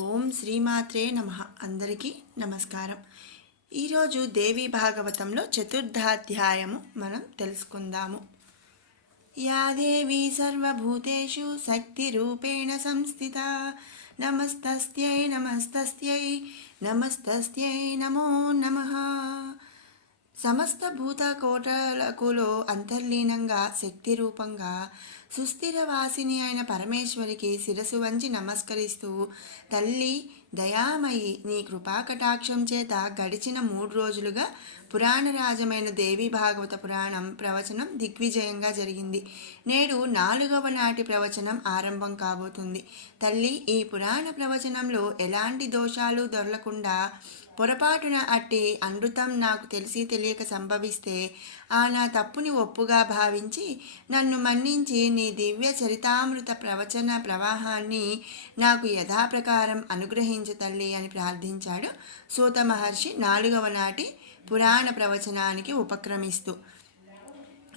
ఓం శ్రీమాత్రే నమః. అందరికీ నమస్కారం. ఈరోజు దేవి భాగవతంలో చతుర్థాధ్యాయము మనం తెలుసుకుందాము. యా దేవి సర్వభూతేషు శక్తి రూపేణ సంస్థిత నమస్తస్యై నమస్తస్యై నమస్తస్యై నమో నమః. సమస్త భూతకోటలకులో అంతర్లీనంగా శక్తి రూపంగా సుస్థిరవాసిని అయిన పరమేశ్వరికి శిరసు వంచి నమస్కరిస్తూ, తల్లి దయామయి, నీ కృపాకటాక్షం చేత గడిచిన 3 రోజులుగా పురాణరాజమైన దేవి భాగవత పురాణం ప్రవచనం దిగ్విజయంగా జరిగింది. నేడు 4వ నాటి ప్రవచనం ఆరంభం కాబోతుంది. తల్లి, ఈ పురాణ ప్రవచనంలో ఎలాంటి దోషాలు దొరలకుండా పొరపాటున అట్టి అనృతం నాకు తెలిసి తెలియక సంభవిస్తే ఆ నా తప్పుని ఒప్పుగా భావించి నన్ను మన్నించి నీ దివ్య చరితామృత ప్రవచన ప్రవాహాన్ని నాకు యథాప్రకారం అనుగ్రహించు తల్లి అని ప్రార్థించాడు సూత మహర్షి 4వ నాటి పురాణ ప్రవచనానికి ఉపక్రమిస్తూ.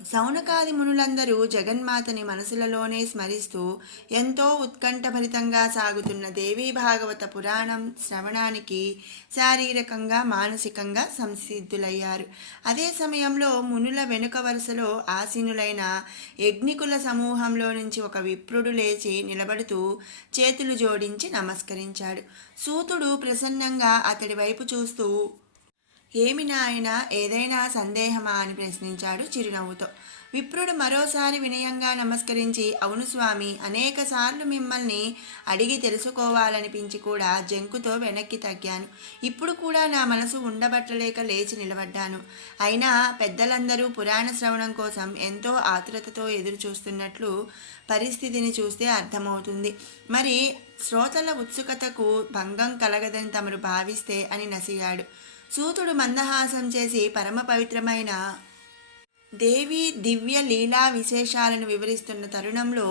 సౌనకాది మునులందరూ జగన్మాతని మనసులలోనే స్మరిస్తూ ఎంతో ఉత్కంఠభరితంగా సాగుతున్న దేవీ భాగవత పురాణం శ్రవణానికి శారీరకంగా మానసికంగా సంసిద్ధులయ్యారు. అదే సమయంలో మునుల వెనుక వరుసలో ఆసీనులైన యజ్ఞికుల సమూహంలో నుంచి ఒక విప్రుడు లేచి నిలబడుతూ చేతులు జోడించి నమస్కరించాడు. సూతుడు ప్రసన్నంగా అతడి వైపు చూస్తూ, ఏమి నాయన, ఏదైనా సందేహమా అని ప్రశ్నించాడు చిరునవ్వుతో. విప్రుడు మరోసారి వినయంగా నమస్కరించి, అవును స్వామి, అనేకసార్లు మిమ్మల్ని అడిగి తెలుసుకోవాలనిపించి కూడా జంకుతో వెనక్కి తగ్గాను. ఇప్పుడు కూడా నా మనసు ఉండబట్టలేక లేచి నిలబడ్డాను. అయినా పెద్దలందరూ పురాణ శ్రవణం కోసం ఎంతో ఆతురతతో ఎదురు చూస్తున్నట్లు పరిస్థితిని చూస్తే అర్థమవుతుంది. మరి శ్రోతల ఉత్సుకతకు భంగం కలగదని తమరు భావిస్తే అని నసిగాడు. సూతుడు మందహాసం చేసి పరమ పవిత్రమైన దేవి దివ్య లీలా విశేషాలను వివరిస్తున్న తరుణంలో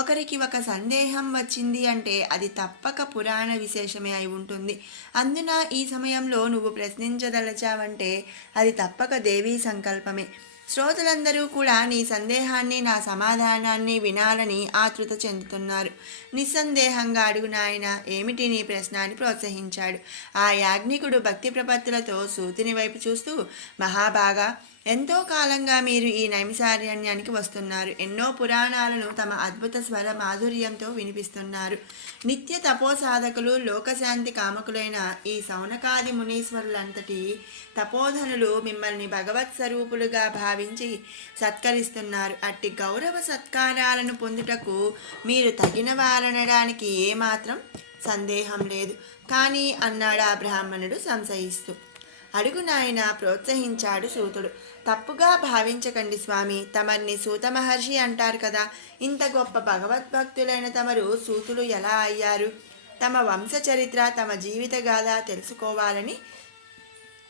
ఒకరికి ఒక సందేహం వచ్చింది అంటే అది తప్పక పురాణ విశేషమే అయి ఉంటుంది. అందున ఈ సమయంలో నువ్వు ప్రశ్నించదలచావంటే అది తప్పక దేవీ సంకల్పమే. శ్రోతలందరూ కూడా నీ సందేహాన్ని, నా సమాధానాన్ని వినాలని ఆతృత చెందుతున్నారు. నిస్సందేహంగా అడుగు నాయన, ఏమిటి నీ ప్రశ్న అని ప్రోత్సహించాడు. ఆ యాజ్ఞికుడు భక్తి ప్రపత్తులతో సూతుని వైపు చూస్తూ, మహాభాగా, ఎంతో కాలంగా మీరు ఈ నైమిసారణ్యానికి వస్తున్నారు. ఎన్నో పురాణాలను తమ అద్భుత స్వర మాధుర్యంతో వినిపిస్తున్నారు. నిత్య తపోసాధకులు, లోకశాంతి కామకులైన ఈ సౌనకాది మునీశ్వరులంతటి తపోధనులు మిమ్మల్ని భగవత్ స్వరూపులుగా భావించి సత్కరిస్తున్నారు. అట్టి గౌరవ సత్కారాలను పొందుటకు మీరు తగిన వారనడానికి ఏమాత్రం సందేహం లేదు కానీ అన్నాడు ఆ బ్రాహ్మణుడు సంశయిస్తూ. అడుగు నాయన, ప్రోత్సహించాడు సూతుడు. తప్పుగా భావించకండి స్వామి, తమర్ని సూత మహర్షి అంటారు కదా. ఇంత గొప్ప భగవద్భక్తులైన తమరు సూతులు ఎలా అయ్యారు? తమ వంశచరిత్ర, తమ జీవిత గాథ తెలుసుకోవాలని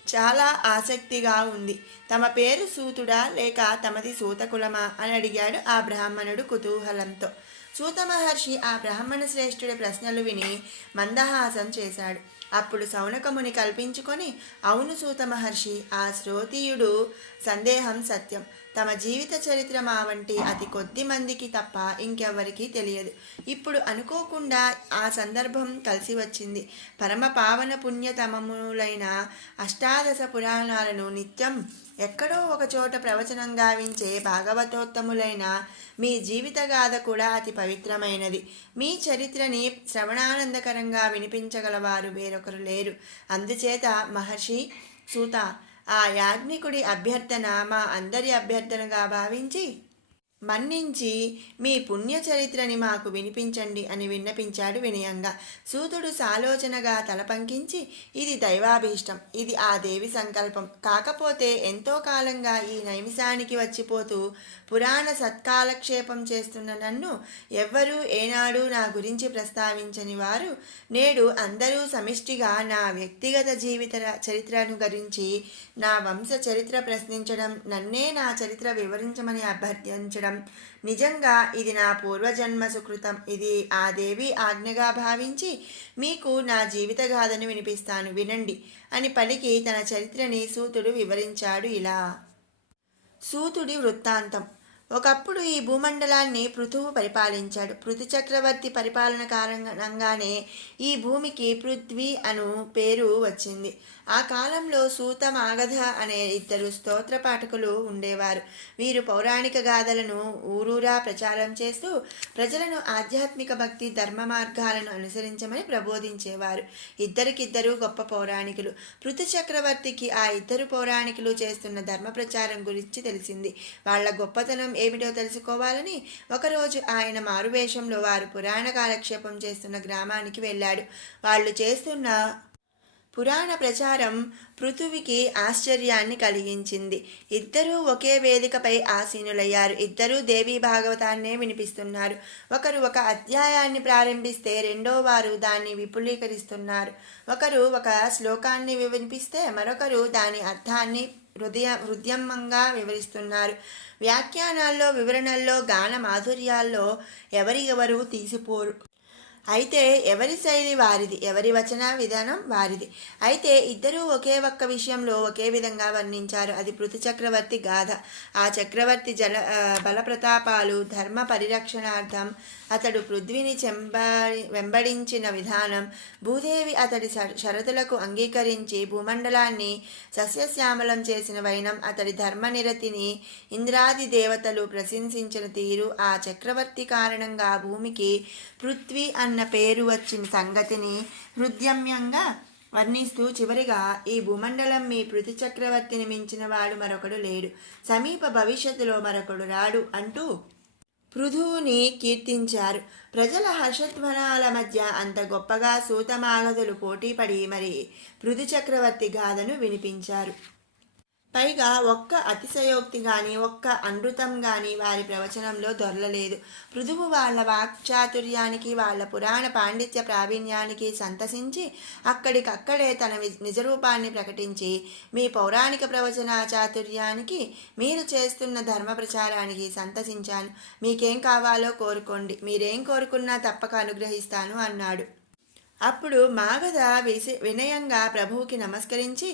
చాలా ఆసక్తిగా ఉంది. తమ పేరు సూతుడా లేక తమది సూతకులమా అని అడిగాడు ఆ బ్రాహ్మణుడు కుతూహలంతో. సూత మహర్షి ఆ బ్రాహ్మణ శ్రేష్ఠుడి ప్రశ్నలు విని మందహాసం చేశాడు. అప్పుడు సౌనకముని కల్పించుకొని, అవును సూత మహర్షి, ఆ శ్రోతీయుడు సందేహం సత్యం. తమ జీవిత చరిత్ర మా వంటి అతి కొద్ది మందికి తప్ప ఇంకెవ్వరికీ తెలియదు. ఇప్పుడు అనుకోకుండా ఆ సందర్భం కలిసి వచ్చింది. పరమ పావన పుణ్యతమములైన అష్టాదశ పురాణాలను నిత్యం ఎక్కడో ఒక చోట ప్రవచనం గావించే భాగవతోత్తములైన మీ జీవిత గాథ కూడా అతి పవిత్రమైనది. మీ చరిత్రని శ్రవణానందకరంగా వినిపించగలవారు వేరొకరు లేరు. అందుచేత మహర్షి సూత, ఆ యాజ్ఞికుడి అభ్యర్థన మా అందరి అభ్యర్థనగా భావించి మన్నించి మీ పుణ్యచరిత్రని మాకు వినిపించండి అని విన్నపించాడు వినయంగా. సూతుడు సాలోచనగా తల పంకించి, ఇది దైవాభీష్టం, ఇది ఆ దేవి సంకల్పం. కాకపోతే ఎంతో కాలంగా ఈ నైమిసానికి వచ్చిపోతూ పురాణ సత్కాలక్షేపం చేస్తున్న నన్ను ఎవ్వరూ ఏనాడు నా గురించి ప్రస్తావించని వారు నేడు అందరూ సమిష్టిగా నా వ్యక్తిగత జీవిత చరిత్రను గురించి, నా వంశ చరిత్ర ప్రశ్నించడం, నన్నే నా చరిత్ర వివరించమని అభ్యర్థించడం నిజంగా ఇది నా పూర్వజన్మ సుకృతం. ఇది ఆ దేవి ఆజ్ఞగా భావించి మీకు నా జీవిత గాథను వినిపిస్తాను, వినండి అని పలికి తన చరిత్రని సూతుడు వివరించాడు ఇలా. సూతుడి వృత్తాంతం. ఒకప్పుడు ఈ భూమండలాన్ని పృథువు పరిపాలించాడు. పృథు చక్రవర్తి పరిపాలన కారణంగానే ఈ భూమికి పృథ్వీ అను పేరు వచ్చింది. ఆ కాలంలో సూత మాగధ అనే ఇద్దరు స్తోత్ర పాఠకులు ఉండేవారు. వీరు పౌరాణిక గాథలను ఊరూరా ప్రచారం చేస్తూ ప్రజలను ఆధ్యాత్మిక భక్తి ధర్మ మార్గాలను అనుసరించమని ప్రబోధించేవారు. ఇద్దరికిద్దరు గొప్ప పౌరాణికులు. పృథు చక్రవర్తికి ఆ ఇద్దరు పౌరాణికులు చేస్తున్న ధర్మ ప్రచారం గురించి తెలిసింది. వాళ్ళ గొప్పతనం ఏమిటో తెలుసుకోవాలని ఒకరోజు ఆయన మారువేషంలో వారు పురాణ కాలక్షేపం చేస్తున్న గ్రామానికి వెళ్ళాడు. వాళ్ళు చేస్తున్న పురాణ ప్రచారం పృథువికి ఆశ్చర్యాన్ని కలిగించింది. ఇద్దరూ ఒకే వేదికపై ఆసీనులయ్యారు. ఇద్దరూ దేవీ భాగవతాన్నే వినిపిస్తున్నారు. ఒకరు ఒక అధ్యాయాన్ని ప్రారంభిస్తే రెండో వారు దాన్ని విపులీకరిస్తున్నారు. ఒకరు ఒక శ్లోకాన్ని వినిపిస్తే మరొకరు దాని అర్థాన్ని హృదయంగా వివరిస్తున్నారు. వ్యాఖ్యానాల్లో, వివరణల్లో, గాన మాధుర్యాల్లో ఎవరు తీసిపోరు. అయితే ఎవరి శైలి వారిది, ఎవరి వచన విధానం వారిది. అయితే ఇద్దరూ ఒకే ఒక్క విషయంలో ఒకే విధంగా వర్ణించారు. అది పృథు చక్రవర్తి గాథ. ఆ చక్రవర్తి బల ప్రతాపాలు, ధర్మ పరిరక్షణార్థం అతడు పృథ్వీని వెంబడించిన విధానం, భూదేవి అతడి షరతులకు అంగీకరించి భూమండలాన్ని సస్యశ్యామలం చేసిన వైనం, అతడి ధర్మనిరతిని ఇంద్రాది దేవతలు ప్రశంసించిన తీరు, ఆ చక్రవర్తి కారణంగా భూమికి పృథ్వీ అన్న పేరు వచ్చిన సంగతిని హృద్యమ్యంగా వర్ణిస్తూ చివరిగా ఈ భూమండలం మీ పృథు చక్రవర్తిని మించిన వాడు మరొకడు లేడు, సమీప భవిష్యత్తులో మరొకడు రాడు అంటూ పృథువుని కీర్తించారు. ప్రజల హర్షధ్వనాల మధ్య అంత గొప్పగా సూతమాగధులు పోటీపడి మరి పృథు చక్రవర్తి గాథను వినిపించారు. పైగా ఒక్క అతిశయోక్తి కానీ ఒక్క అనృతం కానీ వారి ప్రవచనంలో దొరలలేదు. పృథువు వాళ్ళ వాక్చాతుర్యానికి, వాళ్ళ పురాణ పాండిత్య ప్రావీణ్యానికి సంతసించి అక్కడికక్కడే తన నిజరూపాన్ని ప్రకటించి, మీ పౌరాణిక ప్రవచన చాతుర్యానికి, మీరు చేస్తున్న ధర్మ ప్రచారానికి సంతసించాను. మీకేం కావాలో కోరుకోండి, మీరేం కోరుకున్నా తప్పక అనుగ్రహిస్తాను అన్నాడు. అప్పుడు మాగధ వినయంగా ప్రభువుకి నమస్కరించి,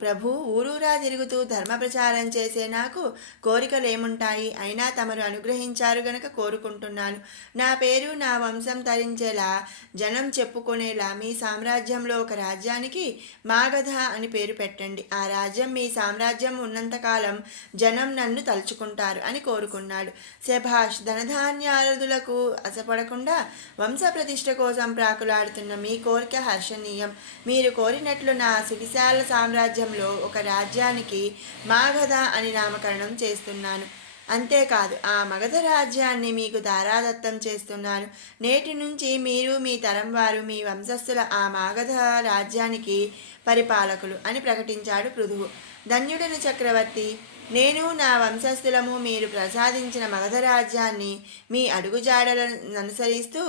ప్రభు ఊరూరా తిరుగుతూ ధర్మ ప్రచారం చేసే నాకు కోరికలేముంటాయి? అయినా తమరు అనుగ్రహించారు గనక కోరుకుంటున్నాను. నా పేరు నా వంశం తరించేలా, జనం చెప్పుకునేలా మీ సామ్రాజ్యంలో ఒక రాజ్యానికి మాగధ అని పేరు పెట్టండి. ఆ రాజ్యం మీ సామ్రాజ్యం ఉన్నంతకాలం జనం నన్ను తలుచుకుంటారు అని కోరుకున్నాడు. శభాష్! ధనధాన్యాదులకు అసపడకుండా వంశ ప్రతిష్ఠ కోసం ప్రాకులాడుతూ మీ కోరిక హర్షణీయం. మీరు కోరినట్లు నా సువిశాల సామ్రాజ్యంలో ఒక రాజ్యానికి మాగధ అని నామకరణం చేస్తున్నాను. అంతేకాదు, ఆ మగధ రాజ్యాన్ని మీకు ధారాదత్తం చేస్తున్నాను. నేటి నుంచి మీరు, మీ తరం వారు, మీ వంశస్థుల ఆ మాగధ రాజ్యానికి పరిపాలకులు అని ప్రకటించాడు పృథువు. ధన్యుడని చక్రవర్తి, నేను నా వంశస్థులము మీరు ప్రసాదించిన మగధ రాజ్యాన్ని మీ అడుగుజాడలను అనుసరిస్తూ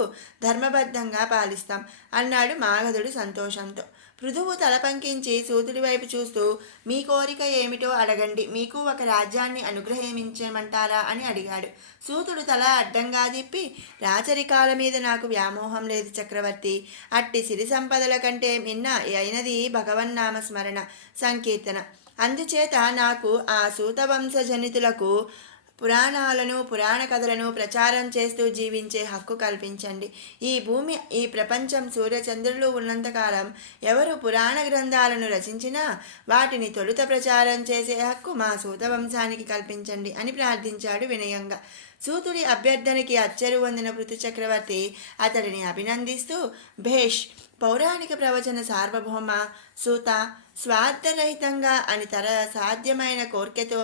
ధర్మబద్ధంగా పాలిస్తాం అన్నాడు మాగధుడు సంతోషంతో. పృథువు తల పంకించి సూతుడి వైపు చూస్తూ, మీ కోరిక ఏమిటో అడగండి, మీకు ఒక రాజ్యాన్ని అనుగ్రహించమంటారా అని అడిగాడు. సూతుడు తల అడ్డంగా తిప్పి, రాచరికాల మీద నాకు వ్యామోహం లేదు చక్రవర్తి. అట్టి సిరి సంపదల కంటే మిన్న అయినది భగవన్నామ స్మరణ సంకీర్తన. అందుచేత నాకు ఆ సూతవంశజనితులకు పురాణాలను, పురాణ కథలను ప్రచారం చేస్తూ జీవించే హక్కు కల్పించండి. ఈ భూమి, ఈ ప్రపంచం, సూర్యచంద్రులు ఉన్నంతకాలం ఎవరు పురాణ గ్రంథాలను రచించినా వాటిని తొలుత ప్రచారం చేసే హక్కు మా సూతవంశానికి కల్పించండి అని ప్రార్థించాడు వినయంగా. సూతుడి అభ్యర్థనకి అచ్చెరు పొందిన పృథు చక్రవర్తి అతడిని అభినందిస్తూ, భేష్! పౌరాణిక ప్రవచన సార్వభౌమ సూత, స్వార్థరహితంగా అని సాధ్యమైన కోర్కెతో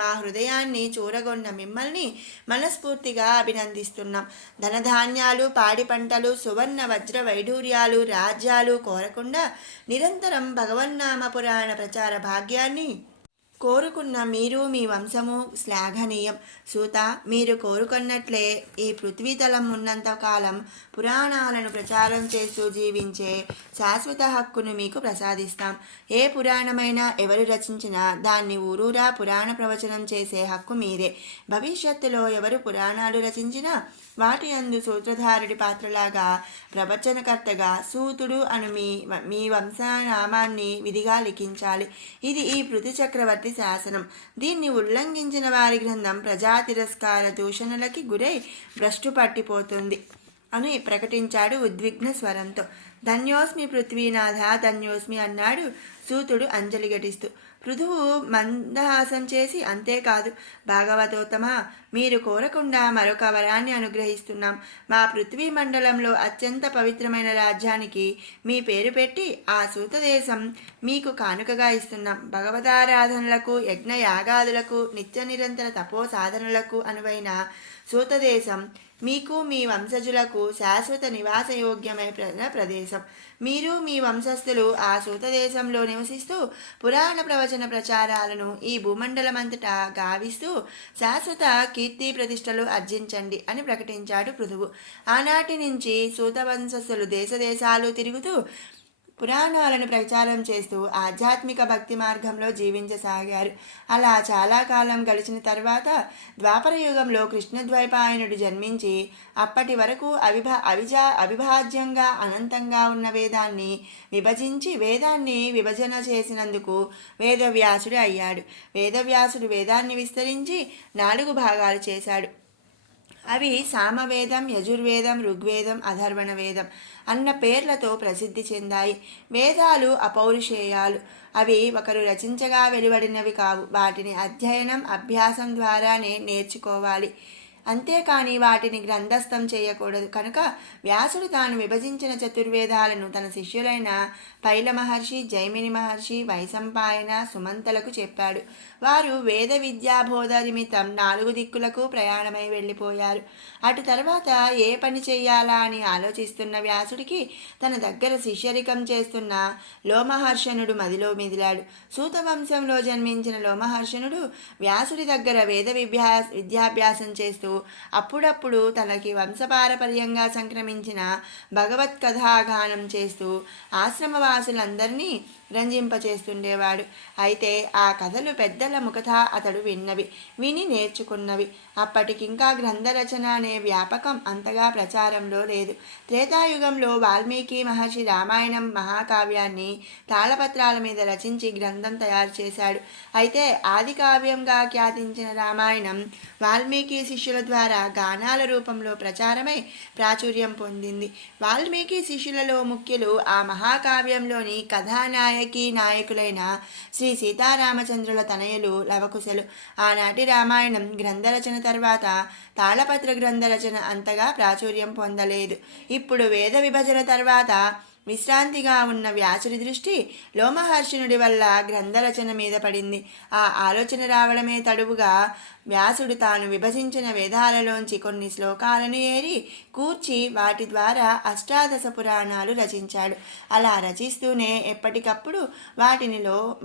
మా హృదయాన్ని చూరగొన్న మిమ్మల్ని మనస్ఫూర్తిగా అభినందిస్తున్నాం. ధనధాన్యాలు, పాడి పంటలు, సువర్ణ వజ్ర వైఢూర్యాలు, రాజ్యాలు కోరకుండా నిరంతరం భగవన్నామ పురాణ ప్రచార భాగ్యాన్ని కోరుకున్న మీరు, మీ వంశము శ్లాఘనీయం. సూత, మీరు కోరుకున్నట్లే ఈ పృథ్వీతలం ఉన్నంతకాలం పురాణాలను ప్రచారం చేస్తూ జీవించే శాశ్వత హక్కును మీకు ప్రసాదిస్తాం. ఏ పురాణమైనా ఎవరు రచించినా దాన్ని ఊరూరా పురాణ ప్రవచనం చేసే హక్కు మీరే. భవిష్యత్తులో ఎవరు పురాణాలు రచించినా వాటి యందు సూత్రధారుడి పాత్రలాగా ప్రవచనకర్తగా సూతుడు అను మీ వంశనామాన్ని విధిగా లిఖించాలి. ఇది ఈ పృథు చక్రవర్తి శాసనం. దీన్ని ఉల్లంఘించిన వారి గ్రంథం ప్రజా తిరస్కార దూషణలకి గురై భ్రష్టు పట్టిపోతుంది అని ప్రకటించాడు ఉద్విగ్న స్వరంతో. ధన్యోస్మి పృథ్వీనాథ, ధన్యోస్మి అన్నాడు సూతుడు అంజలి ఘటిస్తూ. పృథువు మందహాసం చేసి, అంతేకాదు భాగవతోత్తమ, మీరు కోరకుండా మరొక వరాన్ని అనుగ్రహిస్తున్నాం. మా పృథ్వీ మండలంలో అత్యంత పవిత్రమైన రాజ్యానికి మీ పేరు పెట్టి ఆ సూతదేశం మీకు కానుకగా ఇస్తున్నాం. భగవతారాధనలకు, యజ్ఞ యాగాదులకు, నిత్య నిరంతర తపో సాధనలకు అనువైన సూతదేశం మీకు మీ వంశజులకు శాశ్వత నివాసయోగ్యమైన ప్రదేశం. మీరు మీ వంశస్థులు ఆ సూతదేశంలో నివసిస్తూ పురాణ ప్రవచన ప్రచారాలను ఈ భూమండలమంతటా గావిస్తూ శాశ్వత కీర్తి ప్రతిష్టలు ఆర్జించండి అని ప్రకటించాడు పృథువు. ఆనాటి నుంచి సూత వంశస్థులు దేశాలు తిరుగుతూ పురాణాలను ప్రచారం చేస్తూ ఆధ్యాత్మిక భక్తి మార్గంలో జీవించసాగారు. అలా చాలా కాలం గడిచిన తర్వాత ద్వాపర యుగంలో కృష్ణద్వైపాయనుడు జన్మించి అప్పటి వరకు అవిభాజ్యంగా అనంతంగా ఉన్న వేదాన్ని విభజన చేసినందుకు వేదవ్యాసుడు అయ్యాడు. వేదవ్యాసుడు వేదాన్ని విస్తరించి 4 భాగాలు చేశాడు. అవి సామవేదం, యజుర్వేదం, ఋగ్వేదం, అథర్వణ వేదం అన్న పేర్లతో ప్రసిద్ధి చెందాయి. వేదాలు అపౌరుషేయాలు. అవి ఒకరు రచించగా వెలువడినవి కావు. వాటిని అధ్యయనం, అభ్యాసం ద్వారానే నేర్చుకోవాలి. అంతేకాని వాటిని గ్రంథస్థం చేయకూడదు. కనుక వ్యాసుడు తాను విభజించిన చతుర్వేదాలను తన శిష్యులైన పైల మహర్షి, జైమిని మహర్షి, వైశంపాయన, సుమంతలకు చెప్పాడు. వారు వేద విద్యాబోధ నిమిత్తం 4 దిక్కులకు ప్రయాణమై వెళ్ళిపోయారు. అటు తర్వాత ఏ పని చెయ్యాలా అని ఆలోచిస్తున్న వ్యాసుడికి తన దగ్గర శిష్యరికం చేస్తున్న లోమహర్షణుడు మదిలో మిదిలాడు. సూతవంశంలో జన్మించిన లోమహర్షణుడు వ్యాసుడి దగ్గర వేద విద్యాభ్యాసం చేస్తూ అప్పుడప్పుడు తనకి వంశపారపర్యంగా సంక్రమించిన భగవత్ కథాగానం చేస్తూ ఆశ్రమవాసులందరినీ రంజింపచేస్తుండేవాడు. అయితే ఆ కథలు పెద్దల ముఖత అతడు విని నేర్చుకున్నవి. అప్పటికింకా గ్రంథరచన అనే వ్యాపకం అంతగా ప్రచారంలో లేదు. త్రేతాయుగంలో వాల్మీకి మహర్షి రామాయణం మహాకావ్యాన్ని తాళపత్రాల మీద రచించి గ్రంథం తయారు చేశాడు. అయితే ఆది కావ్యంగా ఖ్యాతించిన రామాయణం వాల్మీకి శిష్యుల ద్వారా గానాల రూపంలో ప్రచారమై ప్రాచుర్యం పొందింది. వాల్మీకి శిష్యులలో ముఖ్యులు ఆ మహాకావ్యంలోని నాయకులైన శ్రీ సీతారామచంద్రుల తనయులు లవకుశలు. ఆనాటి రామాయణం గ్రంథరచన తర్వాత తాళపత్ర గ్రంథరచన అంతగా ప్రాచుర్యం పొందలేదు. ఇప్పుడు వేద విభజన తర్వాత విశ్రాంతిగా ఉన్న వ్యాసుడి దృష్టి లోమహర్షణుడి వల్ల గ్రంథరచన మీద పడింది. ఆ ఆలోచన రావడమే తడువుగా వ్యాసుడు తాను విభజించిన వేదాలలోంచి కొన్ని శ్లోకాలను ఏరి కూర్చి వాటి ద్వారా అష్టాదశ పురాణాలు రచించాడు. అలా రచిస్తూనే ఎప్పటికప్పుడు వాటిని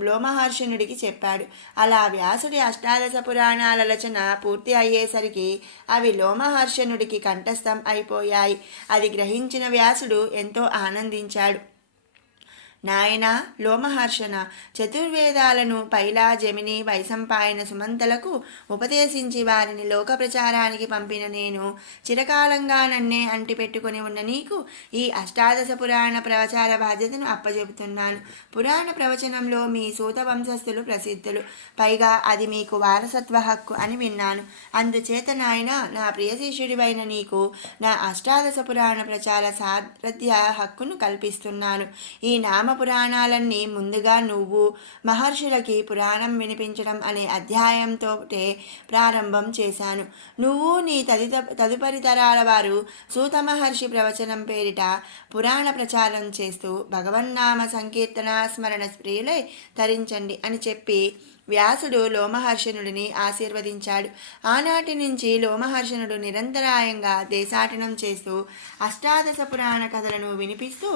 లోమహర్షణుడికి చెప్పాడు. అలా వ్యాసుడి అష్టాదశ పురాణాల రచన పూర్తి అయ్యేసరికి అవి లోమహర్షణుడికి కంఠస్థం అయిపోయాయి. అది గ్రహించిన వ్యాసుడు ఎంతో ఆనందించాడు. నాయన లోమహర్షణ, చతుర్వేదాలను పైలా, జమిని, వైశంపాయన, సుమంతలకు ఉపదేశించి వారిని లోక ప్రచారానికి పంపిన నేను చిరకాలంగా నన్నే అంటిపెట్టుకుని ఉన్న నీకు ఈ అష్టాదశ పురాణ ప్రవచార బాధ్యతను అప్పచెబుతున్నాను. పురాణ ప్రవచనంలో మీ సూత వంశస్థులు ప్రసిద్ధులు. పైగా అది మీకు వారసత్వ హక్కు అని విన్నాను. అందుచేత నాయన, నా ప్రియ శిష్యుడివైన నీకు నా అష్టాదశ పురాణ ప్రచార సారథ్య హక్కును కల్పిస్తున్నాను. ఈ పురాణాలన్నీ ముందుగా నువ్వు మహర్షులకి పురాణం వినిపించడం అనే అధ్యాయంతో ప్రారంభం చేశాను. నువ్వు నీ తదుపరి తరాల వారు సూత మహర్షి ప్రవచనం పేరిట పురాణ ప్రచారం చేస్తూ భగవన్నామ సంకీర్తన స్మరణ ప్రియులై తరించండి అని చెప్పి వ్యాసుడు లోమహర్షణుడిని ఆశీర్వదించాడు. ఆనాటి నుంచి లోమహర్షణుడు నిరంతరాయంగా దేశాటనం చేస్తూ అష్టాదశ పురాణ కథలను వినిపిస్తూ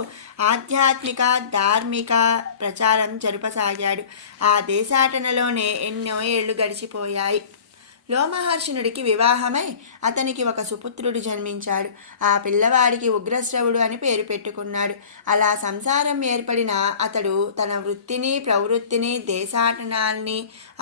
ఆధ్యాత్మిక ధార్మిక ప్రచారం జరుపసాగాడు. ఆ దేశాటనలోనే ఎన్నో ఏళ్లు గడిచిపోయాయి. లోమహర్షణుడికి వివాహమై అతనికి ఒక సుపుత్రుడు జన్మించాడు. ఆ పిల్లవాడికి ఉగ్రశ్రవుడు అని పేరు పెట్టుకున్నాడు. అలా సంసారం ఏర్పడిన అతడు తన వృత్తిని ప్రవృత్తిని దేశాటనాల్ని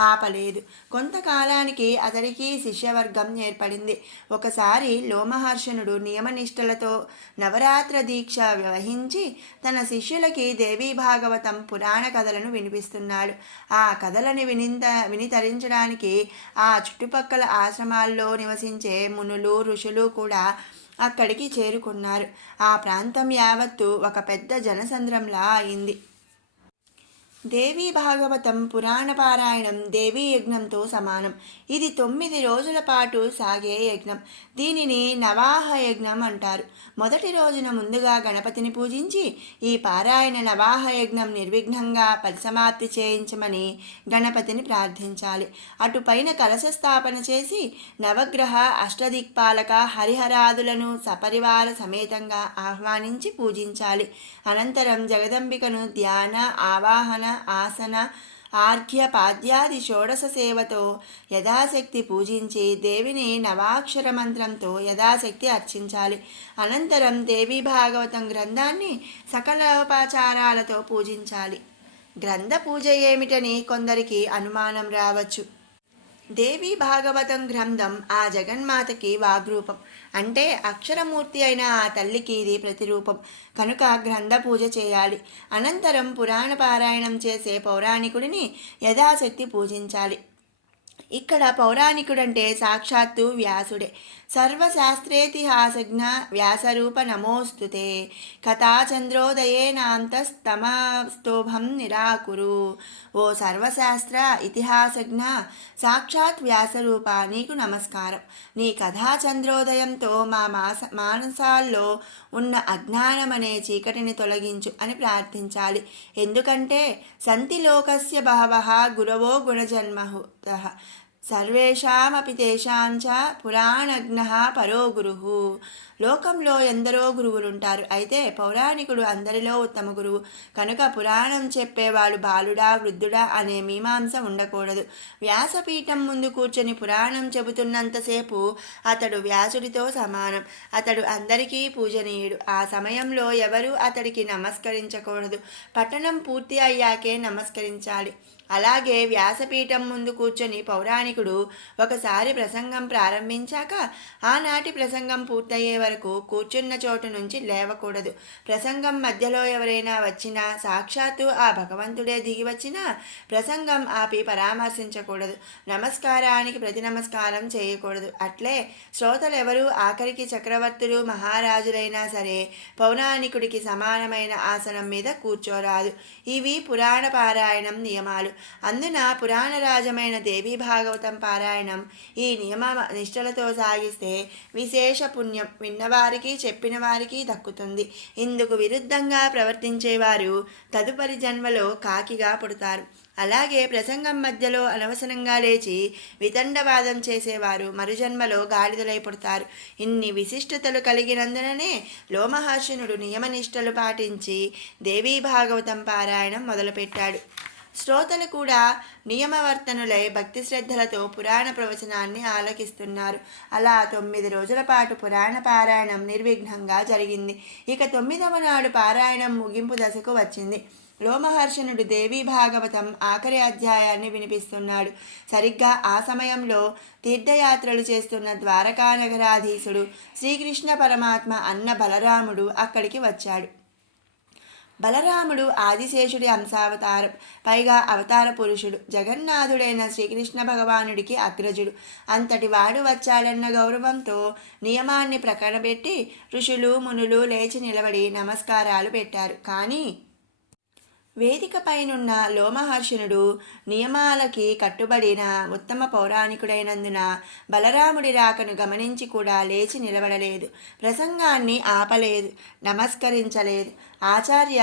ఆపలేదు. కొంతకాలానికి అతడికి శిష్యవర్గం ఏర్పడింది. ఒకసారి లోమహర్షణుడు నియమనిష్టలతో నవరాత్ర దీక్ష వహించి తన శిష్యులకి దేవీ భాగవతం పురాణ కథలను వినిపిస్తున్నాడు. ఆ కథలని విని తరించడానికి ఆ చుట్టుపక్కల ఆశ్రమాల్లో నివసించే మునులు ఋషులు కూడా అక్కడికి చేరుకున్నారు. ఆ ప్రాంతం యావత్తు ఒక పెద్ద జనసంద్రంలా అయింది. దేవీ భాగవతం పురాణ పారాయణం దేవీ యజ్ఞంతో సమానం. ఇది 9 రోజుల పాటు సాగే యజ్ఞం. దీనిని నవాహ యజ్ఞం అంటారు. మొదటి రోజున ముందుగా గణపతిని పూజించి ఈ పారాయణ నవాహ యజ్ఞం నిర్విఘ్నంగా పరిసమాప్తి చేయించమని గణపతిని ప్రార్థించాలి. అటుపైన కలశ స్థాపన చేసి నవగ్రహ అష్టదిక్పాలక హరిహరాదులను సపరివార సమేతంగా ఆహ్వానించి పూజించాలి. అనంతరం జగదంబికను ధ్యాన ఆవాహన ఆసన ఆర్ఘ్య పాద్యాది షోడశ సేవతో యథాశక్తి పూజించి దేవిని నవాక్షర మంత్రంతో యథాశక్తి అర్చించాలి. అనంతరం దేవీ భాగవతం గ్రంథాన్ని సకలోపచారాలతో పూజించాలి. గ్రంథ పూజ ఏమిటని కొందరికి అనుమానం రావచ్చు. దేవీ భాగవతం గ్రంథం ఆ జగన్మాతకి వాగ్రూపం, అంటే అక్షరమూర్తి అయిన ఆ తల్లికి ఇది ప్రతిరూపం కనుక గ్రంథ పూజ చేయాలి. అనంతరం పురాణ పారాయణం చేసే పౌరాణికుడిని యథాశక్తి పూజించాలి. ఇక్కడ పౌరాణికుడంటే సాక్షాత్తు వ్యాసుడే. సర్వశాస్త్రేతిహాసజ్ఞ వ్యాసరూప నమోస్తుతే కథాచంద్రోదయేనాంతస్తమస్తోభం నిరాకురు. ఓ సర్వశాస్త్ర ఇతిహాసజ్ఞ సాక్షాత్ వ్యాసరూప నీకు నమస్కారం. నీ కథాచంద్రోదయంతో మా మానసాల్లో ఉన్న అజ్ఞానమనే చీకటిని తొలగించు అని ప్రార్థించాలి. ఎందుకంటే సంతి లోకస్య బహవః గురవో గుణజన్మహుతః సర్వేషామపి తేషాంచ పురాణజ్ఞః పరో గురుః. లోకంలో ఎందరో గురువులుంటారు, అయితే పౌరాణికుడు అందరిలో ఉత్తమ గురువు కనుక పురాణం చెప్పేవాడు బాలుడా వృద్ధుడా అనే మీమాంస ఉండకూడదు. వ్యాసపీఠం ముందు కూర్చొని పురాణం చెబుతున్నంతసేపు అతడు వ్యాసుడితో సమానం. అతడు అందరికీ పూజనీయుడు. ఆ సమయంలో ఎవరూ అతడికి నమస్కరించకూడదు. పఠనం పూర్తి అయ్యాకే నమస్కరించాలి. అలాగే వ్యాసపీఠం ముందు కూర్చొని పౌరాణికుడు ఒకసారి ప్రసంగం ప్రారంభించాక ఆనాటి ప్రసంగం పూర్తయ్యే వరకు కూర్చున్న చోటు నుంచి లేవకూడదు. ప్రసంగం మధ్యలో ఎవరైనా వచ్చినా సాక్షాత్తు ఆ భగవంతుడే దిగి వచ్చినా ప్రసంగం ఆపి పరామర్శించకూడదు. నమస్కారానికి ప్రతి నమస్కారం చేయకూడదు. అట్లే శ్రోతలెవరూ ఆఖరికి చక్రవర్తులు మహారాజులైనా సరే పౌరాణికుడికి సమానమైన ఆసనం మీద కూర్చోరాదు. ఇవి పురాణ పారాయణం నియమాలు. అందున పురాణరాజమైన దేవీ భాగవతం పారాయణం ఈ నియమ నిష్టలతో సాగిస్తే విశేష పుణ్యం విన్నవారికి చెప్పిన వారికి దక్కుతుంది. ఇందుకు విరుద్ధంగా ప్రవర్తించేవారు తదుపరి జన్మలో కాకిగా పుడతారు. అలాగే ప్రసంగం మధ్యలో అనవసరంగా లేచి వితండవాదం చేసేవారు మరుజన్మలో గాడిదలై పుడతారు. ఇన్ని విశిష్టతలు కలిగినందుననే లోమహర్షణుడు నియమనిష్టలు పాటించి దేవీ భాగవతం పారాయణం మొదలుపెట్టాడు. శ్రోతలు కూడా నియమవర్తనులై భక్తి శ్రద్ధలతో పురాణ ప్రవచనాన్ని ఆలకిస్తున్నారు. అలా 9 రోజుల పాటు పురాణ పారాయణం నిర్విఘ్నంగా జరిగింది. ఇక 9వ నాడు పారాయణం ముగింపు దశకు వచ్చింది. లోమహర్షణుడు దేవీ భాగవతం ఆఖరి అధ్యాయాన్ని వినిపిస్తున్నాడు. సరిగ్గా ఆ సమయంలో తీర్థయాత్రలు చేస్తున్న ద్వారకా నగరాధీశుడు శ్రీకృష్ణ పరమాత్మ అన్న బలరాముడు అక్కడికి వచ్చాడు. బలరాముడు ఆదిశేషుడి అంశావతారం, పైగా అవతార పురుషుడు, జగన్నాథుడైన శ్రీకృష్ణ భగవానుడికి అగ్రజుడు. అంతటి వాడు వచ్చాడన్న గౌరవంతో నియమాన్ని ప్రకటనపెట్టి ఋషులు మునులు లేచి నిలబడి నమస్కారాలు పెట్టారు. కానీ వేదికపైనున్న లోమహర్షణుడు నియమాలకి కట్టుబడిన ఉత్తమ పౌరాణికుడైనందున బలరాముడి రాకను గమనించి కూడా లేచి నిలబడలేదు. ప్రసంగాన్ని ఆపలేదు, నమస్కరించలేదు. ఆచార్య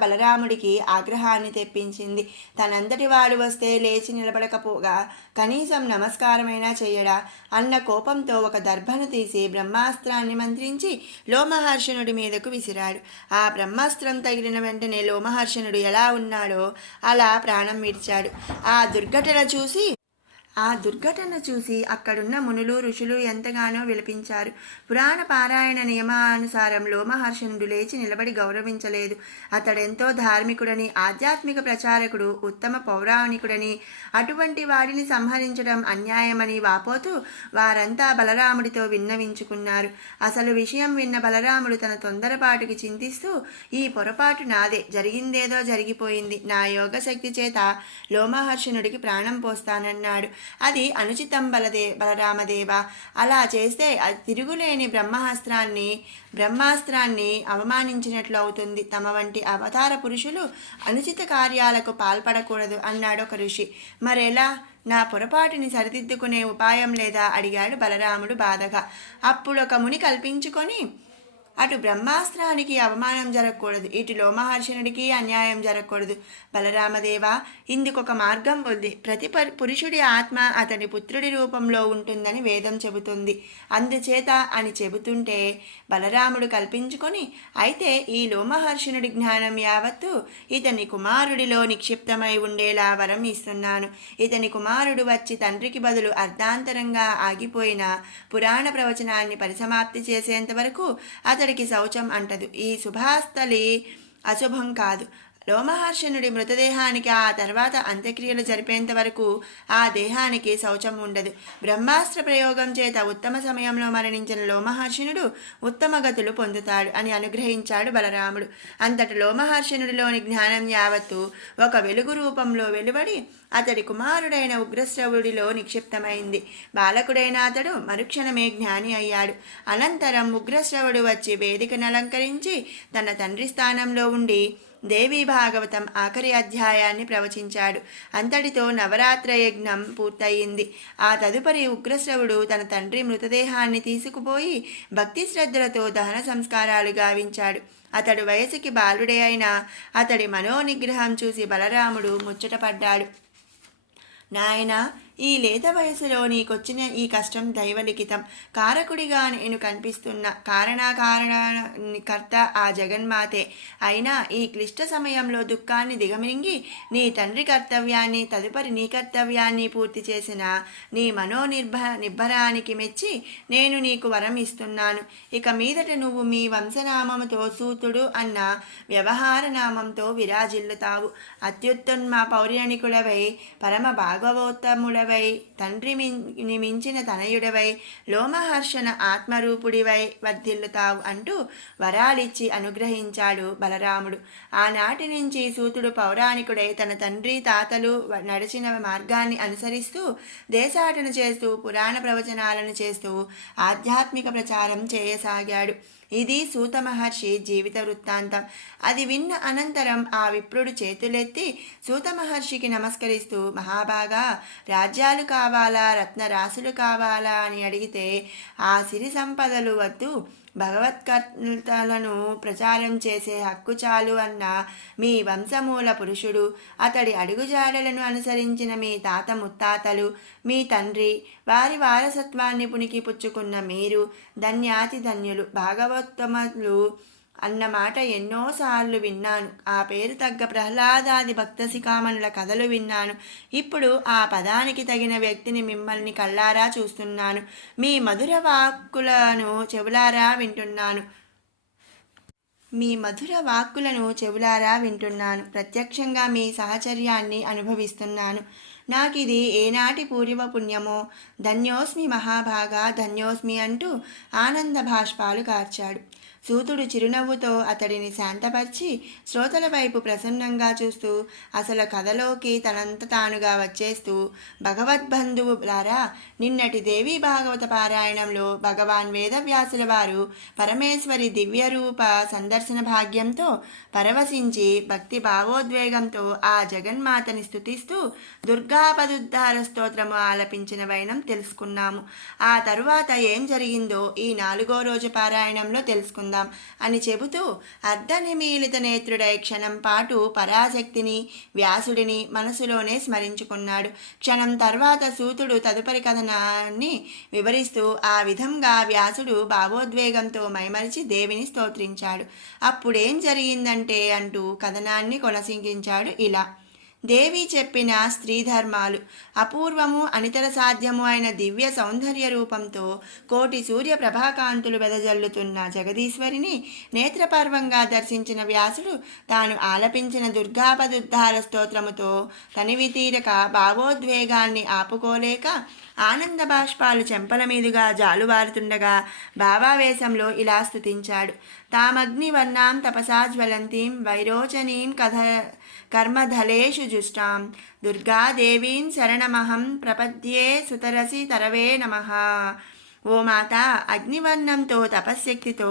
బలరాముడికి ఆగ్రహాన్ని తెప్పించింది. తనంతటి వాడు వస్తే లేచి నిలబడకపోగా కనీసం నమస్కారమైనా చెయ్యడా అన్న కోపంతో ఒక దర్భను తీసి బ్రహ్మాస్త్రాన్ని మంత్రించి లోమహర్షణుడి మీదకు విసిరాడు. ఆ బ్రహ్మాస్త్రం తగిలిన వెంటనే లోమహర్షణుడు ఎలా ఉన్నాడో అలా ప్రాణం విడిచాడు. ఆ దుర్ఘటన చూసి ఆ దుర్ఘటన చూసి అక్కడున్న మునులు ఋషులు ఎంతగానో విలపించారు. పురాణ పారాయణ నియమానుసారం లోమహర్షణుడు లేచి నిలబడి గౌరవించలేదు. అతడెంతో ధార్మికుడని, ఆధ్యాత్మిక ప్రచారకుడు, ఉత్తమ పౌరాణికుడని, అటువంటి వాడిని సంహరించడం అన్యాయమని వాపోతూ వారంతా బలరాముడితో విన్నవించుకున్నారు. అసలు విషయం విన్న బలరాముడు తన తొందరపాటుకి చింతిస్తూ, ఈ పొరపాటు నాదే, జరిగిందేదో జరిగిపోయింది, నా యోగశక్తి చేత లోమహర్షణుడికి ప్రాణం పోస్తానన్నాడు. అది అనుచితం బలరామదేవ, అలా చేస్తే అది తిరుగులేని బ్రహ్మాస్త్రాన్ని అవమానించినట్లు అవుతుంది. తమ వంటి అవతార పురుషులు అనుచిత కార్యాలకు పాల్పడకూడదు అన్నాడు ఒక ఋషి. మరెలా? నా పొరపాటుని సరిదిద్దుకునే ఉపాయం లేదా అడిగాడు బలరాముడు బాధగా. అప్పుడు ఒక ముని కల్పించుకొని, అటు బ్రహ్మాస్త్రానికి అవమానం జరగకూడదు, ఇటు లోమహర్షణుడికి అన్యాయం జరగకూడదు. బలరామదేవ, ఇందుకొక మార్గం ఉంది. ప్రతి పురుషుడి ఆత్మ అతని పుత్రుడి రూపంలో ఉంటుందని వేదం చెబుతుంది. అందుచేత అని చెబుతుంటే బలరాముడు కల్పించుకొని, అయితే ఈ లోమహర్షణుడి జ్ఞానం యావత్తు ఇతని కుమారుడిలో నిక్షిప్తమై ఉండేలా వరం ఇస్తున్నాను. ఇతని కుమారుడు వచ్చి తండ్రికి బదులు అర్ధాంతరంగా ఆగిపోయిన పురాణ ప్రవచనాన్ని పరిసమాప్తి చేసేంత వరకు అతడికి శౌచం అంటదు. ఈ శుభాస్థలి అశుభం కాదు. లోమహర్షణుడి మృతదేహానికి ఆ తర్వాత అంత్యక్రియలు జరిపేంత వరకు ఆ దేహానికి శౌచం ఉండదు. బ్రహ్మాస్త్ర ప్రయోగం చేత ఉత్తమ సమయంలో మరణించిన లోమహర్షణుడు ఉత్తమ గతులు పొందుతాడు అని అనుగ్రహించాడు బలరాముడు. అంతటి లోమహర్షణుడిలోని జ్ఞానం యావత్తు ఒక వెలుగు రూపంలో వెలువడి అతడి కుమారుడైన ఉగ్రశ్రవుడిలో నిక్షిప్తమైంది. బాలకుడైన అతడు మరుక్షణమే జ్ఞాని అయ్యాడు. అనంతరం ఉగ్రశ్రవుడు వచ్చి వేదికను అలంకరించి తన తండ్రి స్థానంలో ఉండి దేవీ భాగవతం ఆఖరి అధ్యాయాన్ని ప్రవచించాడు. అంతటితో నవరాత్ర యజ్ఞం పూర్తయింది. ఆ తదుపరి ఉగ్రశ్రవుడు తన తండ్రి మృతదేహాన్ని తీసుకుపోయి భక్తి శ్రద్ధలతో దహన సంస్కారాలు గావించాడు. అతడు వయసుకి బాలుడే అయినా అతడి మనోనిగ్రహం చూసి బలరాముడు ముచ్చటపడ్డాడు. నాయనా, ఈ లేత వయసులో నీకొచ్చిన ఈ కష్టం దైవలిఖితం. కారకుడిగా నేను కనిపిస్తున్న కారణకర్త ఆ జగన్మాతే. అయినా ఈ క్లిష్ట సమయంలో దుఃఖాన్ని దిగమింగి నీ తండ్రి కర్తవ్యాన్ని, తదుపరి నీ కర్తవ్యాన్ని పూర్తి చేసిన నీ నిబ్బరానికి మెచ్చి నేను నీకు వరం ఇస్తున్నాను. ఇక మీదట నువ్వు మీ వంశనామముతో సూతుడు అన్న వ్యవహార నామంతో విరాజిల్లుతావు. అత్యుత్తమ పౌరాణికుడవై, పరమ భాగవోత్తముడవై, తండ్రిని మించిన తనయుడవై, లోమహర్షణ ఆత్మరూపుడివై వర్ధిల్లుతావు అంటూ వరాలిచ్చి అనుగ్రహించాడు బలరాముడు. ఆనాటి నుంచి సూతుడు పౌరాణికుడై తన తండ్రి తాతలు నడిచిన మార్గాన్ని అనుసరిస్తూ దేశాటన చేస్తూ పురాణ ప్రవచనాలను చేస్తూ ఆధ్యాత్మిక ప్రచారం చేయసాగాడు. ఇది సూత మహర్షి జీవిత వృత్తాంతం. అది విన్న అనంతరం ఆ విప్రుడు చేతులెత్తి సూత మహర్షికి నమస్కరిస్తూ, మహాభాగా, రాజ్యాలు కావాలా, రత్నరాశులు కావాలా అని అడిగితే ఆ సిరి సంపదలు వద్దు, భగవత్కర్తలను ప్రచారం చేసే హక్కు చాలు అన్న మీ వంశమూల పురుషుడు, అతడి అడుగుజాడలను అనుసరించిన మీ తాత ముత్తాతలు, మీ తండ్రి, వారి వారసత్వాన్ని పుణికి పుచ్చుకున్న మీరు ధన్యాతి ధన్యులు, భాగవతములు అన్నమాట ఎన్నోసార్లు విన్నాను. ఆ పేరు తగ్గ ప్రహ్లాదాది భక్త శిఖామణుల కథలు విన్నాను. ఇప్పుడు ఆ పదానికి తగిన వ్యక్తిని మిమ్మల్ని కళ్ళారా చూస్తున్నాను. మీ మధుర వాక్కులను చెవులారా వింటున్నాను. ప్రత్యక్షంగా మీ సహచర్యాన్ని అనుభవిస్తున్నాను. నాకిది ఏనాటి పూర్వ పుణ్యమో. ధన్యోస్మి మహాభాగా, ధన్యోస్మి అంటూ ఆనంద భాష్పాలు కార్చాడు. సూతుడు చిరునవ్వుతో అతడిని శాంతపరిచి శ్రోతల వైపు ప్రసన్నంగా చూస్తూ అసలు కథలోకి తనంత తానుగా వచ్చేస్తూ, భగవద్బంధువులారా, నిన్నటి దేవీ భాగవత పారాయణంలో భగవాన్ వేదవ్యాసుల వారు పరమేశ్వరి దివ్యరూప సందర్శన భాగ్యంతో పరవశించి భక్తి భావోద్వేగంతో ఆ జగన్మాతని స్తుతిస్తూ దుర్గాపదుద్ధార స్తోత్రము ఆలపించిన వైనం తెలుసుకున్నాము. ఆ తరువాత ఏం జరిగిందో ఈ 4వ రోజు పారాయణంలో తెలుసుకుందాం అని చెబుతూ అర్ధనిమీలిత నేత్రుడై క్షణం పాటు పరాశక్తిని, వ్యాసుడిని మనసులోనే స్మరించుకున్నాడు. క్షణం తర్వాత సూతుడు తదుపరి కథనాన్ని వివరిస్తూ ఆ విధంగా వ్యాసుడు భావోద్వేగంతో మైమరిచి దేవిని స్తోత్రించాడు. అప్పుడేం జరిగిందంటే అంటూ కథనాన్ని కొనసాగించాడు ఇలా. దేవి చెప్పిన స్త్రీ ధర్మాలు. అపూర్వము అనితర సాధ్యము అయిన దివ్య సౌందర్య రూపంతో కోటి సూర్య ప్రభాకాంతులు వెదజల్లుతున్న జగదీశ్వరిని నేత్రపర్వంగా దర్శించిన వ్యాసుడు తాను ఆలపించిన దుర్గాపదుద్ధార స్తోత్రముతో తనివి తీరక భావోద్వేగాన్ని ఆపుకోలేక ఆనంద బాష్పాలు చెంపల మీదుగా జాలువారుతుండగా భావావేశంలో ఇలా స్తుతించాడు. తామగ్నివర్ణాం తపసా జ్వలంతీం వైరోచనీం కర్మధలేషు జుష్టాం దుర్గాదేవీం శరణమహం ప్రపద్యే సుతరసి తరవే నమః. ఓ మాత, అగ్నివర్ణంతో తపశ్శక్తితో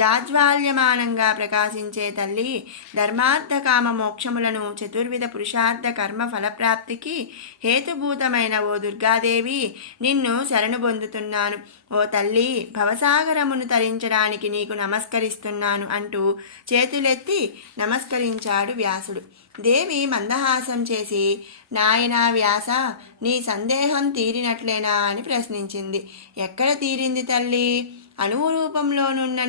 జాజ్వాల్యమానంగా ప్రకాశించే తల్లి, ధర్మార్థ కామ మోక్షములను చతుర్విధ పురుషార్థ కర్మ ఫలప్రాప్తికి హేతుభూతమైన ఓ దుర్గాదేవి, నిన్ను శరణు పొందుతున్నాను. ఓ తల్లి, భవసాగరమును తరించడానికి నీకు నమస్కరిస్తున్నాను అంటూ చేతులెత్తి నమస్కరించాడు వ్యాసుడు. దేవి మందహాసం చేసి, నాయనా వ్యాస, నీ సందేహం తీరినట్లేనా అని ప్రశ్నించింది. ఎక్కడ తీరింది తల్లి? అణువు రూపంలోనున్న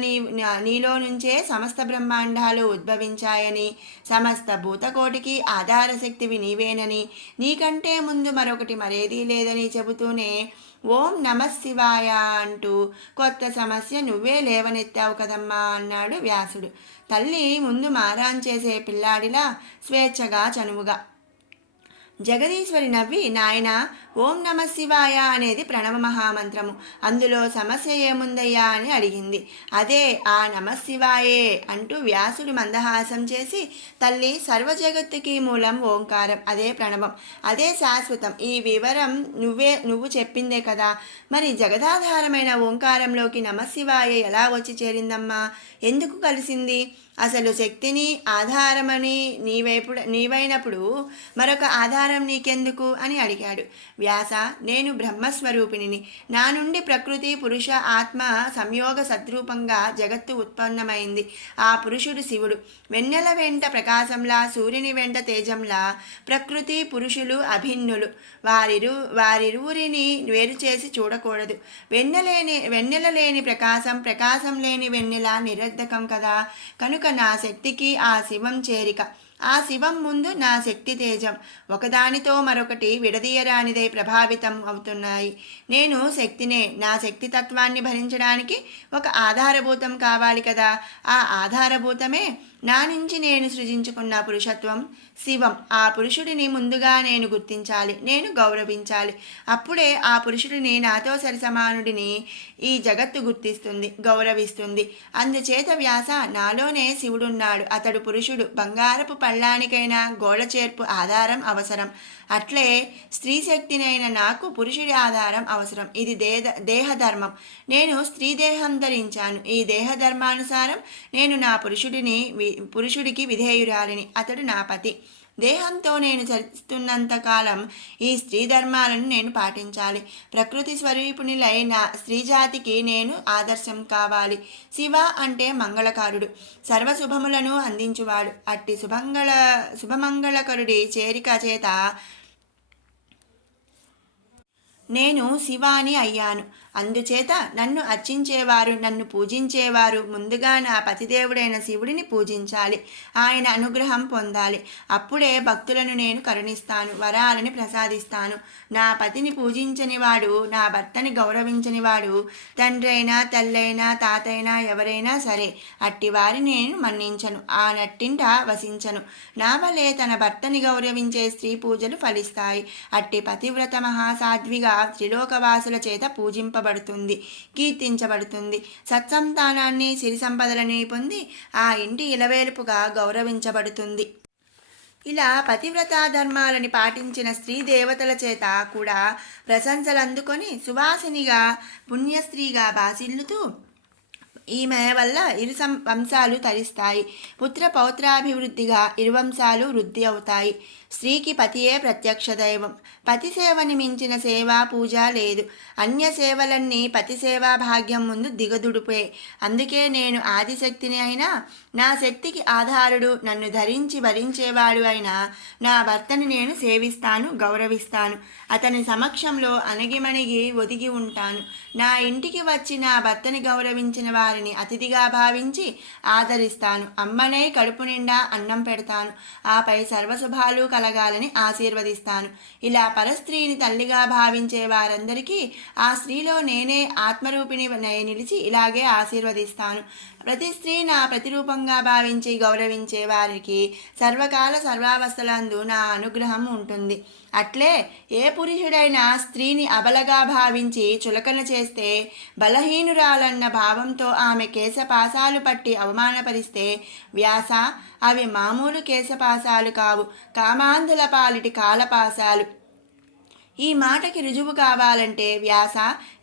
నీలో నుంచే సమస్త బ్రహ్మాండాలు ఉద్భవించాయని, సమస్త భూతకోటికి ఆధారశక్తివి నీవేనని, నీకంటే ముందు మరొకటి మరేదీ లేదని చెబుతూనే ఓం నమఃశివాయ అంటూ కొత్త సమస్య నువ్వే లేవనెత్తావు కదమ్మా అన్నాడు వ్యాసుడు. తల్లి ముందు మారాన్ చేసే పిల్లాడిలా స్వేచ్ఛగా చనువుగా. జగదీశ్వరి నవ్వి, నాయన, ఓం నమఃశివాయ అనేది ప్రణవ మహామంత్రము, అందులో సమస్య ఏముందయ్యా అని అడిగింది. అదే ఆ నమఃశివాయే అంటూ వ్యాసుడు మందహాసం చేసి, తల్లి, సర్వజగత్తుకి మూలం ఓంకారం, అదే ప్రణవం, అదే శాశ్వతం. ఈ వివరం నువ్వు చెప్పిందే కదా, మరి జగదాధారమైన ఓంకారంలోకి నమఃశివాయ ఎలా వచ్చి చేరిందమ్మా? ఎందుకు కలిసింది? అసలు శక్తిని ఆధారమని నీవైనప్పుడు మరొక ఆధారం నీకెందుకు అని అడిగాడు. వ్యాస, నేను బ్రహ్మస్వరూపిణిని. నా నుండి ప్రకృతి పురుష ఆత్మ సంయోగ సద్రూపంగా జగత్తు ఉత్పన్నమైంది. ఆ పురుషుడు శివుడు. వెన్నెల వెంట ప్రకాశంలా, సూర్యుని వెంట తేజంలా ప్రకృతి పురుషులు అభిన్నులు. వారిరువురిని వేరు చేసి చూడకూడదు. వెన్నెల లేని ప్రకాశం, ప్రకాశం లేని వెన్నెల నిరర్ధకం కదా. కనుక నా శక్తికి ఆ శివం చేరిక, ఆ శివం ముందు నా శక్తి తేజం ఒకదానితో మరొకటి విడదీయరానిదై ప్రభావితం అవుతున్నాయి. నేను శక్తినే. నా శక్తి తత్వాన్ని భరించడానికి ఒక ఆధారభూతం కావాలి కదా. ఆ ఆధారభూతమే నా నుంచి నేను సృజించుకున్న పురుషత్వం శివం. ఆ పురుషుడిని ముందుగా నేను గుర్తించాలి, నేను గౌరవించాలి. అప్పుడే ఆ పురుషుడిని నాతో సరిసమానుడిని ఈ జగత్తు గుర్తిస్తుంది, గౌరవిస్తుంది. అందుచేత వ్యాస, నాలోనే శివుడున్నాడు. అతడు పురుషుడు. బంగారపు పళ్ళానికైనా గోడ చేర్పు ఆధారం అవసరం. అట్లే స్త్రీ శక్తినైన నాకు పురుషుడి ఆధారం అవసరం. ఇది దేహధర్మం. నేను స్త్రీ దేహం ధరించాను. ఈ దేహధర్మానుసారం నేను నా పురుషుడికి విధేయురాలిని. అతడు నా పతి. దేహంతో నేను చరిస్తున్నంత కాలం ఈ స్త్రీ ధర్మాలను నేను పాటించాలి. ప్రకృతి స్వరూపిణులై నా స్త్రీజాతికి నేను ఆదర్శం కావాలి. శివ అంటే మంగళకారుడు, సర్వశుభములను అందించువాడు. అట్టి శుభమంగళకరుడి చేరిక చేత నేను శివాని అయ్యాను. అందుచేత నన్ను అర్చించేవారు, నన్ను పూజించేవారు ముందుగా నా పతిదేవుడైన శివుడిని పూజించాలి. ఆయన అనుగ్రహం పొందాలి. అప్పుడే భక్తులను నేను కరుణిస్తాను, వరాలని ప్రసాదిస్తాను. నా పతిని పూజించని వాడు, నా భర్తని గౌరవించని వాడు, తండ్రైనా తల్లైనా తాతైనా ఎవరైనా సరే, అట్టి వారిని నేను మన్నించను, ఆ నట్టింట వసించను. నా వలే తన భర్తని గౌరవించే స్త్రీ పూజలు ఫలిస్తాయి. అట్టి పతివ్రత మహాసాధ్విగా త్రిలోకవాసుల చేత పూజింపబడుతుంది, కీర్తించబడుతుంది. సత్సంతానాన్ని, సిరి సంపదలని పొంది ఆ ఇంటి ఇలవేలుపుగా గౌరవించబడుతుంది. ఇలా పతివ్రతా ధర్మాలని పాటించిన స్త్రీ దేవతల చేత కూడా ప్రశంసలు అందుకొని సువాసినిగా, పుణ్యస్త్రీగా బాసిల్లుతూ ఈమె వల్ల వంశాలు తరిస్తాయి. పుత్ర పౌత్రాభివృద్ధిగా వంశాలు వృద్ధి అవుతాయి. స్త్రీకి పతియే ప్రత్యక్ష దైవం. పతి సేవని మించిన సేవా పూజ లేదు. అన్య సేవలన్నీ పతి సేవా భాగ్యం ముందు దిగదుడుపే. అందుకే నేను ఆదిశక్తిని అయినా, నా శక్తికి ఆధారుడు, నన్ను ధరించి వరించేవాడు అయినా నా భర్తని నేను సేవిస్తాను, గౌరవిస్తాను. అతని సమక్షంలో అణగిమణిగి ఒదిగి ఉంటాను. నా ఇంటికి వచ్చి నా భర్తని గౌరవించిన వారి వారిని అతిథిగా భావించి ఆదరిస్తాను. అమ్మనే కడుపు నిండా అన్నం పెడతాను. ఆపై సర్వశుభాలు కలగాలని ఆశీర్వదిస్తాను. ఇలా పరస్త్రీని తల్లిగా భావించే వారందరికీ ఆ స్త్రీలో నేనే ఆత్మరూపిణి నిలిచి ఇలాగే ఆశీర్వదిస్తాను. ప్రతి స్త్రీ నా ప్రతిరూపంగా భావించి గౌరవించే వారికి సర్వకాల సర్వావస్థలందు నా అనుగ్రహం ఉంటుంది. అట్లే ఏ పురుషుడైనా స్త్రీని అబలగా భావించి చులకన చేస్తే, బలహీనురాలన్న భావంతో ఆమె కేశపాసాలు పట్టి అవమానపరిస్తే, వ్యాస, అవి మామూలు కేశపాసాలు కావు, కామాంధుల పాలిటి కాలపాసాలు. ఈ మాటకి రుజువు కావాలంటే వ్యాస,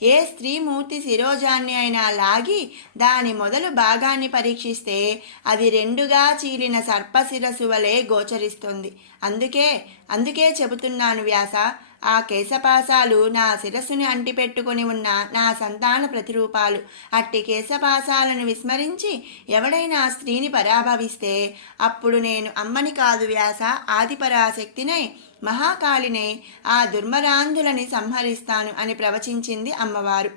ఏ స్త్రీమూర్తి శిరోజాన్ని అయినా లాగి దాని మొదలు భాగాన్ని పరీక్షిస్తే అది రెండుగా చీలిన సర్పశిరసు వలె గోచరిస్తుంది. అందుకే చెబుతున్నాను వ్యాస, ఆ కేశపాసాలు నా శిరస్సుని అంటిపెట్టుకుని ఉన్న నా సంతాన ప్రతిరూపాలు. అట్టి కేశపాసాలను విస్మరించి ఎవడైనా స్త్రీని పరాభవిస్తే అప్పుడు నేను అమ్మని కాదు వ్యాస, ఆదిపరాశక్తినై మహాకాళినే ఆ దుర్మరాంధులని సంహరిస్తాను అని ప్రవచించింది అమ్మవారు.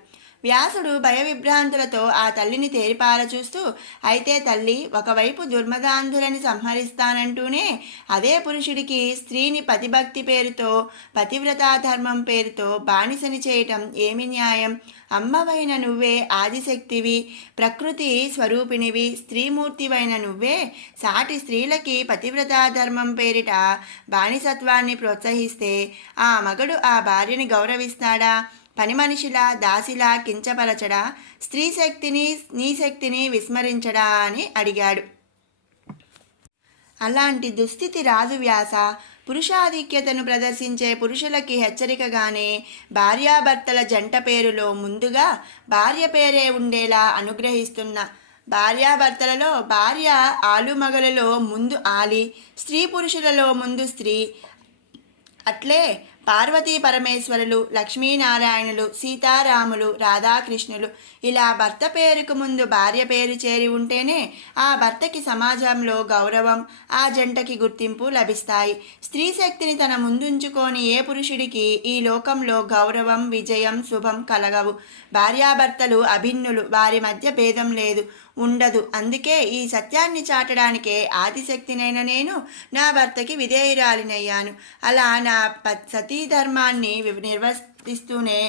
వ్యాసుడు భయవిభ్రాంతులతో ఆ తల్లిని తేరిపార చూస్తూ, అయితే తల్లి, ఒకవైపు దుర్మదాంధులని సంహరిస్తానంటూనే అదే పురుషుడికి స్త్రీని పతిభక్తి పేరుతో, పతివ్రతాధర్మం పేరుతో బానిసని చేయటం ఏమి న్యాయం? అమ్మవైన నువ్వే ఆదిశక్తివి, ప్రకృతి స్వరూపిణివి, స్త్రీమూర్తివైన నువ్వే సాటి స్త్రీలకి పతివ్రతాధర్మం పేరిట బానిసత్వాన్ని ప్రోత్సహిస్తే ఆ మగడు ఆ భార్యని గౌరవిస్తాడా? పని మనిషిలా, దాసిలా కించపరచడా? స్త్రీ శక్తిని, నీ శక్తిని విస్మరించడా అని అడిగాడు. అలాంటి దుస్థితి రాదు వ్యాస. పురుషాధిక్యతను ప్రదర్శించే పురుషులకి హెచ్చరికగానే భార్యాభర్తల జంట పేరులో ముందుగా భార్య పేరే ఉండేలా అనుగ్రహిస్తున్న భార్యాభర్తలలో భార్య ఆలుమగలలో ముందు ఆలి, స్త్రీ పురుషులలో ముందు స్త్రీ. అట్లే పార్వతీ పరమేశ్వరులు, లక్ష్మీనారాయణులు, సీతారాములు, రాధాకృష్ణులు ఇలా భర్త పేరుకు ముందు భార్య పేరు చేరి ఉంటేనే ఆ భర్తకి సమాజంలో గౌరవం, ఆ జంటకి గుర్తింపు లభిస్తాయి. స్త్రీ శక్తిని తన ముందుంచుకొని ఏ పురుషుడికి ఈ లోకంలో గౌరవం, విజయం, శుభం కలగవు. భార్యాభర్తలు అభిన్నులు, వారి మధ్య భేదం లేదు, ఉండదు. అందుకే ఈ సత్యాన్ని చాటడానికే ఆదిశక్తినైన నేను నా భర్తకి విధేయురాలినయ్యాను. అలా నా సతీధర్మాన్ని నిర్వర్తిస్తూనే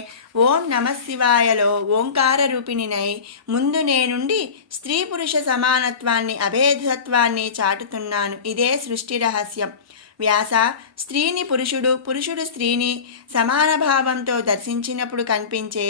ఓం నమశివాయలో ఓంకార రూపిణినై ముందు నేనుండి స్త్రీ పురుష సమానత్వాన్ని, అభేదత్వాన్ని చాటుతున్నాను. ఇదే సృష్టి రహస్యం. వ్యాస, స్త్రీని పురుషుడు, పురుషుడు స్త్రీని సమాన భావంతో దర్శించినప్పుడు కనిపించే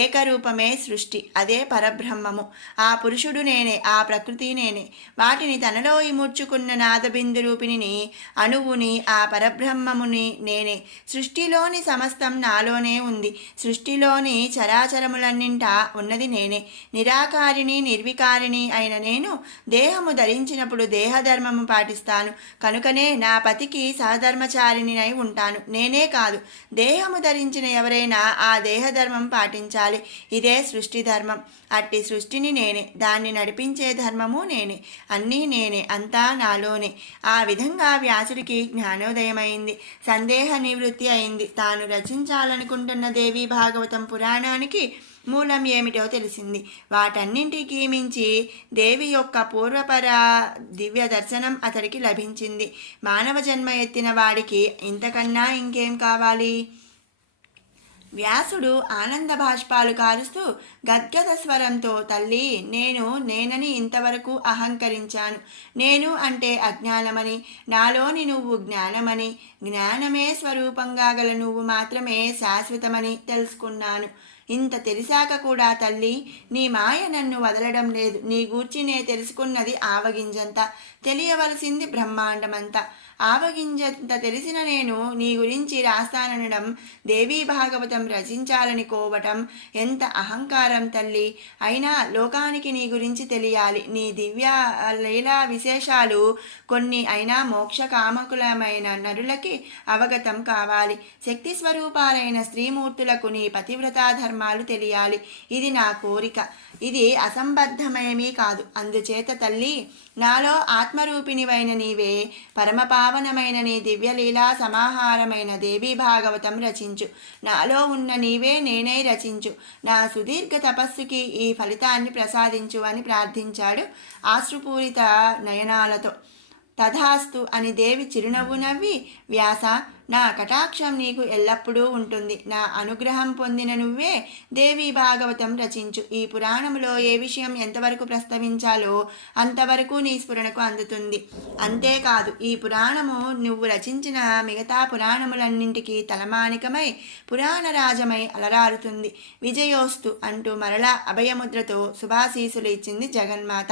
ఏకరూపమే సృష్టి. అదే పరబ్రహ్మము. ఆ పురుషుడు నేనే, ఆ ప్రకృతి నేనే. వాటిని తనలో ఇముడ్చుకున్న నాదబిందు రూపిణిని, అణువుని, ఆ పరబ్రహ్మముని నేనే. సృష్టిలోని సమస్తం నాలోనే ఉంది. సృష్టిలోని చరాచరములన్నింటా ఉన్నది నేనే. నిరాకారిణి, నిర్వికారిణి అయిన నేను దేహము ధరించినప్పుడు దేహధర్మము పాటిస్తాను. కనుకనే నా పతికి సహధర్మచారిణినై ఉంటాను. నేనే కాదు, దేహము ధరించిన ఎవరైనా ఆ దేహధర్మం పాటించాలి. ఇదే సృష్టి ధర్మం. అట్టి సృష్టిని నేనే, దాన్ని నడిపించే ధర్మము నేనే, అన్నీ నేనే, అంతా నాలోనే. ఆ విధంగా వ్యాసుడికి జ్ఞానోదయమైంది, సందేహ నివృత్తి అయింది. తాను రచించాలనుకుంటున్న దేవీ భాగవతం పురాణానికి మూలం ఏమిటో తెలిసింది. వాటన్నింటికీ మించి దేవి యొక్క పూర్వపర దివ్య దర్శనం అతడికి లభించింది. మానవ జన్మ ఎత్తిన వాడికి ఇంతకన్నా ఇంకేం కావాలి? వ్యాసుడు ఆనంద భాష్పాలు కారుస్తూ గద్గద స్వరంతో, తల్లి, నేనని ఇంతవరకు అహంకరించాను. నేను అంటే అజ్ఞానమని, నాలోని నువ్వు జ్ఞానమని, జ్ఞానమే స్వరూపంగా గల నువ్వు మాత్రమే శాశ్వతమని తెలుసుకున్నాను. ఇంత తెలిసాక కూడా తల్లి, నీ మాయ నన్ను వదలడం లేదు. నీ గూర్చి నే తెలుసుకున్నది ఆవగింజంత, తెలియవలసింది బ్రహ్మాండమంతా. ఆవగింజంత తెలిసిన నేను నీ గురించి రాస్తాననడం, దేవీ భాగవతం రచించాలని కోవటం ఎంత అహంకారం తల్లి! అయినా లోకానికి నీ గురించి తెలియాలి. నీ దివ్య లీలా విశేషాలు కొన్ని అయినా మోక్ష కామకులమైన నరులకి అవగతం కావాలి. శక్తి స్వరూపాలైన స్త్రీమూర్తులకు నీ పతివ్రతాధర్మ ధర్మాలు తెలియాలి. ఇది నా కోరిక. ఇది అసంబద్ధమయమీ కాదు. అందుచేత తల్లి, నాలో ఆత్మరూపిణివైన నీవే పరమపావనమైన నీ దివ్యలీలా సమాహారమైన దేవీ భాగవతం రచించు. నాలో ఉన్న నీవే నేనై రచించు. నా సుదీర్ఘ తపస్సుకి ఈ ఫలితాన్ని ప్రసాదించు అని ప్రార్థించాడు ఆశ్రుపూరిత నయనాలతో. తథాస్తు అని దేవి చిరునవ్వు నవ్వి, వ్యాస, నా కటాక్షం నీకు ఎల్లప్పుడూ ఉంటుంది. నా అనుగ్రహం పొందిన నువ్వే దేవీ భాగవతం రచించు. ఈ పురాణములో ఏ విషయం ఎంతవరకు ప్రస్తావించాలో అంతవరకు నీ స్ఫురణకు అందుతుంది. అంతేకాదు, ఈ పురాణము నువ్వు రచించిన మిగతా పురాణములన్నింటికీ తలమానికమై పురాణరాజమై అలరారుతుంది. విజయోస్తు అంటూ మరలా అభయముద్రతో శుభాశీసులు ఇచ్చింది జగన్మాత.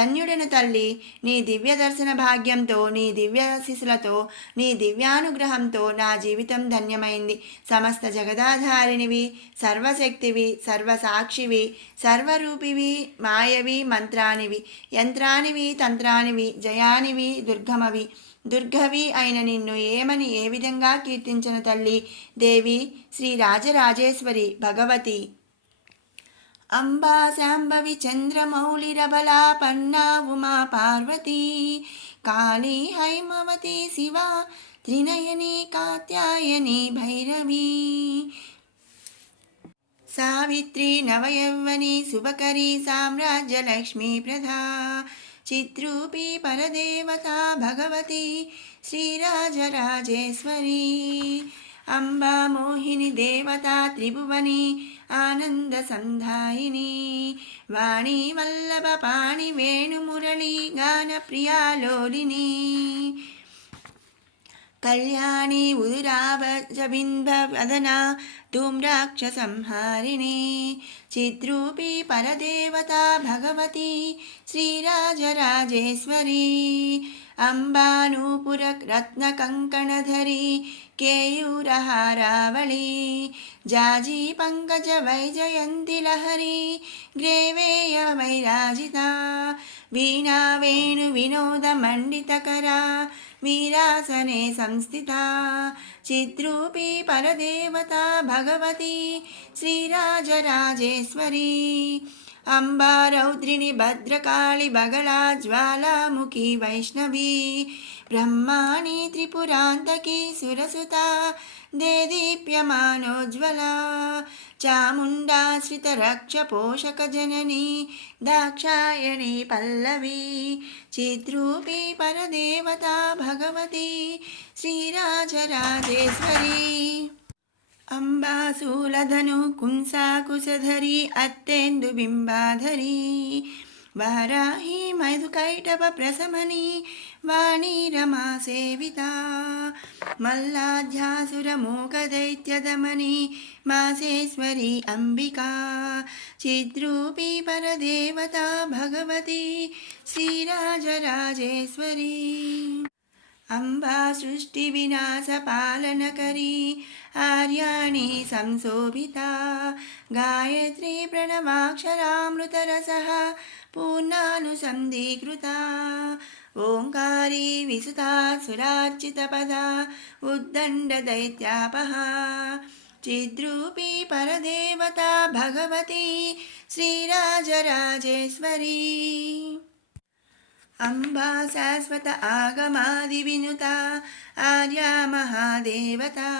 ధన్యుడను తల్లి, నీ దివ్య దర్శన భాగ్యంతో, నీ దివ్య శిశులతో, నీ దివ్యానుగ్రహంతో నా జీవితం ధన్యమైంది. సమస్త జగదాధారినివి, సర్వశక్తివి, సర్వసాక్షివి, సర్వరూపివి, మాయవి, మంత్రానివి, యంత్రానివి, తంత్రానివి, జయానివి, దుర్గవి అయిన నిన్ను ఏమని ఏ విధంగా కీర్తించను తల్లి. దేవి శ్రీ రాజరాజేశ్వరి భగవతి అంబా శాంభవి చంద్రమౌళిరబలా పన్నా ఉమా పార్వతీ కాళీ హైమవతి శివా త్రినయని కాత్యాయని భైరవీ సావిత్రి నవయౌవని శుభకరీ సామ్రాజ్యలక్ష్మీ ప్రదా చిద్రూపీ పరదేవతా భగవతి శ్రీరాజరాజేశ్వరీ అంబా మోహిని దేవతా త్రిభువని ఆనంద సంధాయిని వాణి వల్లభ పాణి వేణుమురళి గాన ప్రియాలోలిని కళ్యాణి ఉదురాభజబింబ వదన ధూమ్రాక్ష సంహారిణి చిద్రూపీ పరదేవతా భగవతి శ్రీరాజరాజేశ్వరీ అంబానూపుర రత్న కంకణధరి కేయూరహారావళి జాజీ పంకజ వైజయంతి లహరి గ్రేవేయ వైరాజిత వీణా వేణు వినోద మండితకరా వీరాసనే సంస్థిత చిద్రూపీ పరదేవతా భగవతి శ్రీరాజరాజేశ్వరీ అంబా రౌద్రిణి భద్రకాళి బగళా జ్వాలాముఖి వైష్ణవీ బ్రహ్మాణి త్రిపురాంతకి సురసుతా దేదీప్యమానోజ్వలా చాముండాశ్రిత రక్ష పోషక జనని దాక్షాయణి పల్లవి చిద్రూపీ పరదేవతా భగవతి శ్రీరాజరాజేశ్వరీ అంబాశూలధను కుంసాకుశధరి అత్తేందు బింబాధరి వారాహి మధుకైటవ ప్రశమని వాణీ రమా సేవిత మల్లాధ్యాసుర మూకదైత్యదమని మాసేశ్వరి అంబికా చిద్రూపీ పరదేవతా భగవతి శ్రీరాజరాజేశ్వరీ అంబా సృష్టి వినాశ పాలనకరీ ఆర్యాణి సంశోభితా గాయత్రీ ప్రణవాక్షరామృతరసః పూర్ణానుసంధీకృతా ఓంకారీ విసుతా సురార్చితపదా ఉద్దండ దైత్యాపహా చిద్రూపీ పరదేవతా భగవతి శ్రీరాజరాజేశ్వరీ అంబా శాశ్వత ఆగమాది వినుతా ఆర్యా మహాదేవతా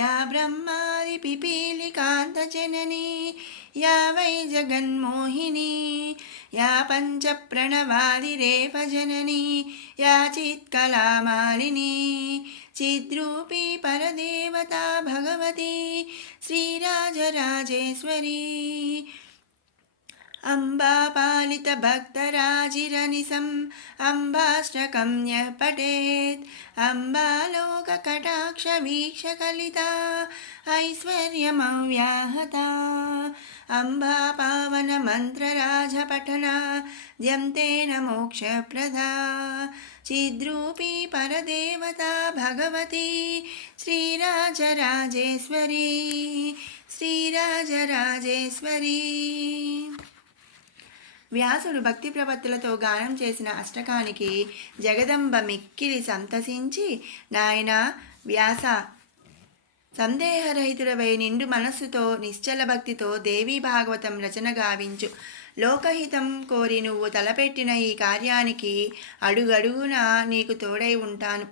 యా బ్రహ్మాది పిపీలికాంత జననీ యా వై జగన్మోహిని యా పంచ ప్రణవాది రేప జననీ యా చిత్కళామాలిని చిద్రూపీ పరదేవతా భగవతి శ్రీరాజరాజేశ్వరీ అంబా పాలిత భక్తరాజిరనిసం అంబాష్టకం యః పఠేత్ అంబాలోక కటాక్ష వీక్షకలితా ఐశ్వర్యమవ్యాహతా అంబా పావన మంత్రరాజ పఠనా ధ్యంతేన మోక్షప్రదా చిద్రూపీ పరదేవతా భగవతి శ్రీరాజరాజేశ్వరీ శ్రీరాజరాజేశ్వరీ వ్యాసుడు భక్తి ప్రపత్తులతో గానం చేసిన అష్టకానికి జగదంబ మిక్కిలి సంతసించి, నాయనా వ్యాస, సందేహరహితుడవై నిండు మనస్సుతో నిశ్చల భక్తితో దేవీ భాగవతం రచన గావించు. లోకహితం కోరి నువ్వు తలపెట్టిన ఈ కార్యానికి అడుగడుగునా నీకు తోడై ఉంటాను.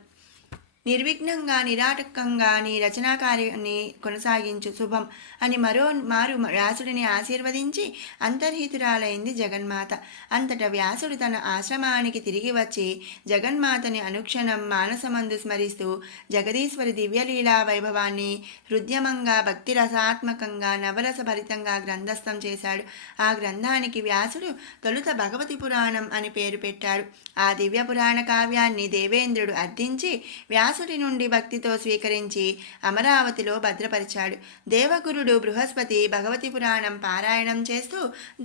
నిర్విఘ్నంగా నిరాటకంగా నీ రచనా కార్యాన్ని కొనసాగించు. శుభం అని మారు వ్యాసుడిని ఆశీర్వదించి అంతర్హితురాలైంది జగన్మాత. అంతటా వ్యాసుడు తన ఆశ్రమానికి తిరిగి వచ్చి జగన్మాతని అనుక్షణం మానసమందు స్మరిస్తూ జగదీశ్వరి దివ్యలీలా వైభవాన్ని హృద్యమంగా భక్తి రసాత్మకంగా నవరస భరితంగా గ్రంథస్థం చేశాడు. ఆ గ్రంథానికి వ్యాసుడు తొలుత భగవతి పురాణం అని పేరు పెట్టాడు. ఆ దివ్య పురాణ కావ్యాన్ని దేవేంద్రుడు అర్థించి వ్యాసుడి నుండి భక్తితో స్వీకరించి అమరావతిలో భద్రపరిచాడు. దేవగురుడు బృహస్పతి భగవతి పురాణం పారాయణం చేస్తూ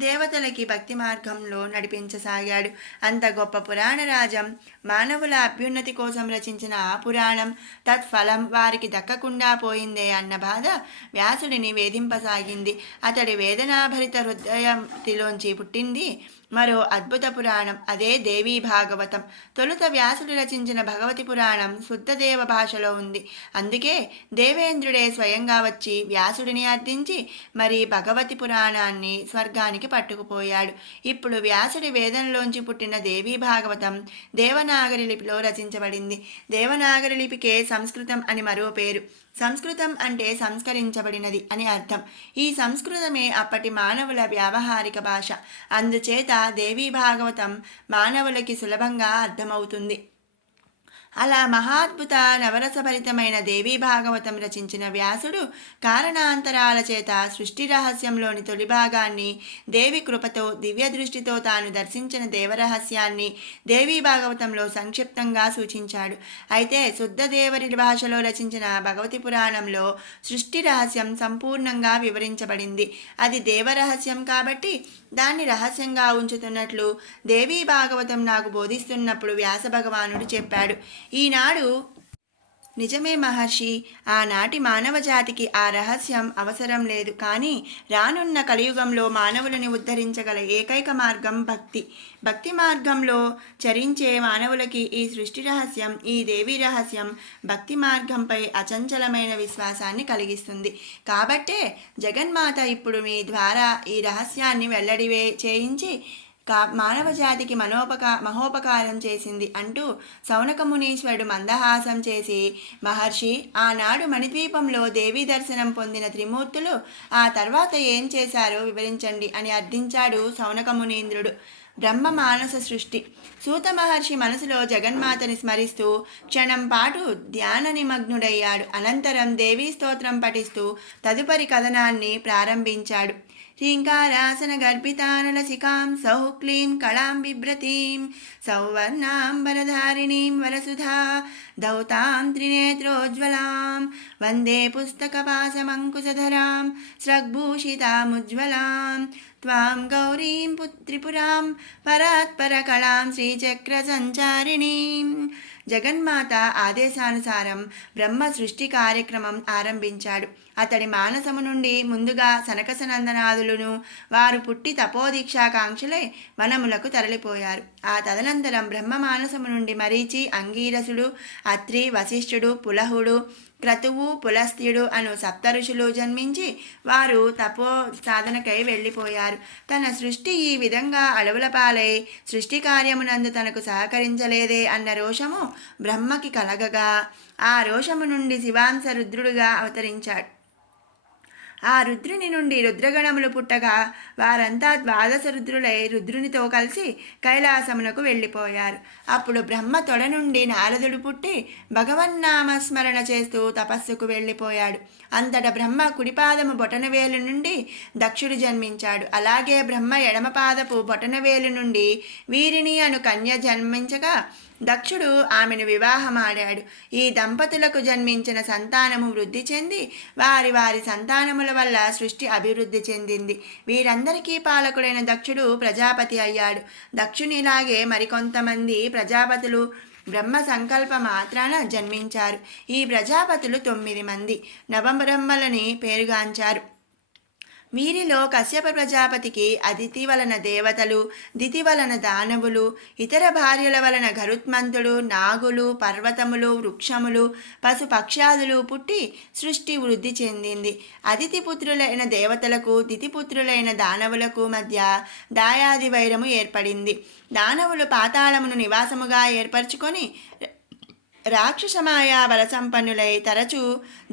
దేవతలకి భక్తి మార్గంలో నడిపించసాగాడు. అంత గొప్ప పురాణరాజం మానవుల అభ్యున్నతి కోసం రచించిన ఆ పురాణం తత్ఫలం వారికి దక్కకుండా పోయిందే అన్న బాధ వ్యాసుడిని వేధింపసాగింది. అతడి వేదనాభరిత హృదయంలోంచి పుట్టింది మరో అద్భుత పురాణం, అదే దేవీ భాగవతం. తొలుత వ్యాసుడు రచించిన భగవతి పురాణం శుద్ధదేవ భాషలో ఉంది. అందుకే దేవేంద్రుడే స్వయంగా వచ్చి వ్యాసుడిని అర్థించి మరి భగవతి పురాణాన్ని స్వర్గానికి పట్టుకుపోయాడు. ఇప్పుడు వ్యాసుడి వేదంలోంచి పుట్టిన దేవీ భాగవతం దేవనాగరి లిపిలో రచించబడింది. దేవనాగరి లిపికే సంస్కృతం అని మరో పేరు. సంస్కృతం అంటే సంస్కరించబడినది అని అర్థం. ఈ సంస్కృతమే అప్పటి మానవుల వ్యావహారిక భాష. అందుచేత దేవీ భాగవతం మానవులకి సులభంగా అర్థమవుతుంది. అలా మహాద్భుత నవరసభరితమైన దేవీ భాగవతం రచించిన వ్యాసుడు కారణాంతరాల చేత సృష్టి రహస్యంలోని తొలి భాగాన్ని దేవి కృపతో దివ్య దృష్టితో తాను దర్శించిన దేవరహస్యాన్ని దేవీ భాగవతంలో సంక్షిప్తంగా సూచించాడు. అయితే శుద్ధదేవరి భాషలో రచించిన భగవతి పురాణంలో సృష్టి రహస్యం సంపూర్ణంగా వివరించబడింది. అది దేవరహస్యం కాబట్టి దాన్ని రహస్యంగా ఉంచుతున్నట్లు దేవీ భాగవతం నాకు బోధిస్తున్నప్పుడు వ్యాస భగవానుడు చెప్పాడు. ఈనాడు నిజమే మహర్షి, ఆనాటి మానవ జాతికి ఆ రహస్యం అవసరం లేదు. కానీ రానున్న కలియుగంలో మానవులని ఉద్ధరించగల ఏకైక మార్గం భక్తి. భక్తి మార్గంలో చరించే మానవులకి ఈ సృష్టి రహస్యం, ఈ దేవీ రహస్యం భక్తి మార్గంపై అచంచలమైన విశ్వాసాన్ని కలిగిస్తుంది. కాబట్టే జగన్మాత ఇప్పుడు మీ ద్వారా ఈ రహస్యాన్ని వెల్లడి చేయించి మానవ జాతికి మహోపకారం చేసింది అంటూ సౌనక మునీశ్వరుడు మందహాసం చేసి, మహర్షి, ఆనాడు మణిద్వీపంలో దేవీ దర్శనం పొందిన త్రిమూర్తులు ఆ తర్వాత ఏం చేశారో వివరించండి అని అర్థించాడు సౌనక మునీంద్రుడు. బ్రహ్మ మానస సృష్టి. సూత మహర్షి మనసులో జగన్మాతని స్మరిస్తూ క్షణం పాటు ధ్యాన నిమగ్నుడయ్యాడు. అనంతరం దేవీ స్తోత్రం పఠిస్తూ తదుపరి కథనాన్ని ప్రారంభించాడు. ह्रीङ्कारासन गर्भितानलसिकां सौः क्लीं कलां बिभ्रतीं सौवर्णां वरधारिणीं वरसुधा धौतां त्रिनेत्रोज्ज्वलां वन्दे पुस्तकपाशमङ्कुशधरां स्रग्भूषितामुज्ज्वलां त्वां गौरीं पुत्रिपुरां परात्परकलां श्रीचक्रसञ्चारिणीं. జగన్మాత ఆదేశానుసారం బ్రహ్మ సృష్టి కార్యక్రమం ఆరంభించాడు. అతడి మానసము నుండి ముందుగా సనకసనందనాదులను వారు పుట్టి తపోదీక్షాకాంక్షలై వనములకు తరలిపోయారు. ఆ తదనంతరం బ్రహ్మ మానసము నుండి మరీచి, అంగీరసుడు, అత్రి, వశిష్ఠుడు, పులహుడు, క్రతువు, పులస్త్యుడు అను సప్తఋషులు జన్మించి వారు తపో సాధనకై వెళ్ళిపోయారు. తన సృష్టి ఈ విధంగా అడవుల పాలై సృష్టి కార్యమునందు తనకు సహకరించలేదే అన్న రోషము బ్రహ్మకి కలగగా ఆ రోషము నుండి శివాంశ రుద్రుడుగా అవతరించాడు. ఆ రుద్రుని నుండి రుద్రగణములు పుట్టగా వారంతా ద్వాదశ రుద్రులై రుద్రునితో కలిసి కైలాసమునకు వెళ్ళిపోయారు. అప్పుడు బ్రహ్మ తొడ నుండి నారదుడు పుట్టి భగవన్నామస్మరణ చేస్తూ తపస్సుకు వెళ్ళిపోయాడు. అంతటా బ్రహ్మ కుడిపాదము బొటనవేలు నుండి దక్షుడు జన్మించాడు. అలాగే బ్రహ్మ ఎడమపాదపు బొటనవేలు నుండి వీరిని అను కన్య జన్మించగా దక్షుడు ఆమెను వివాహమాడాడు. ఈ దంపతులకు జన్మించిన సంతానము వృద్ధి చెంది వారి వారి సంతానముల వల్ల సృష్టి అభివృద్ధి చెందింది. వీరందరికీ పాలకుడైన దక్షుడు ప్రజాపతి అయ్యాడు. దక్షునిలాగే మరికొంతమంది ప్రజాపతులు బ్రహ్మ సంకల్ప మాత్రాన జన్మించారు. ఈ ప్రజాపతులు 9 మంది నవబ్రహ్మలని పేరుగాంచారు. వీరిలో కశ్యప ప్రజాపతికి అదితి వలన దేవతలు, దితి వలన దానవులు, ఇతర భార్యల వలన గరుత్మంతుడు, నాగులు, పర్వతములు, వృక్షములు, పశు పక్షాదులు పుట్టి సృష్టి వృద్ధి చెందింది. అదితి పుత్రులైన దేవతలకు, దితిపుత్రులైన దానవులకు మధ్య దాయాది వైరము ఏర్పడింది. దానవులు పాతాళమును నివాసముగా ఏర్పరచుకొని రాక్షసమాయా బలసంపన్నులై తరచూ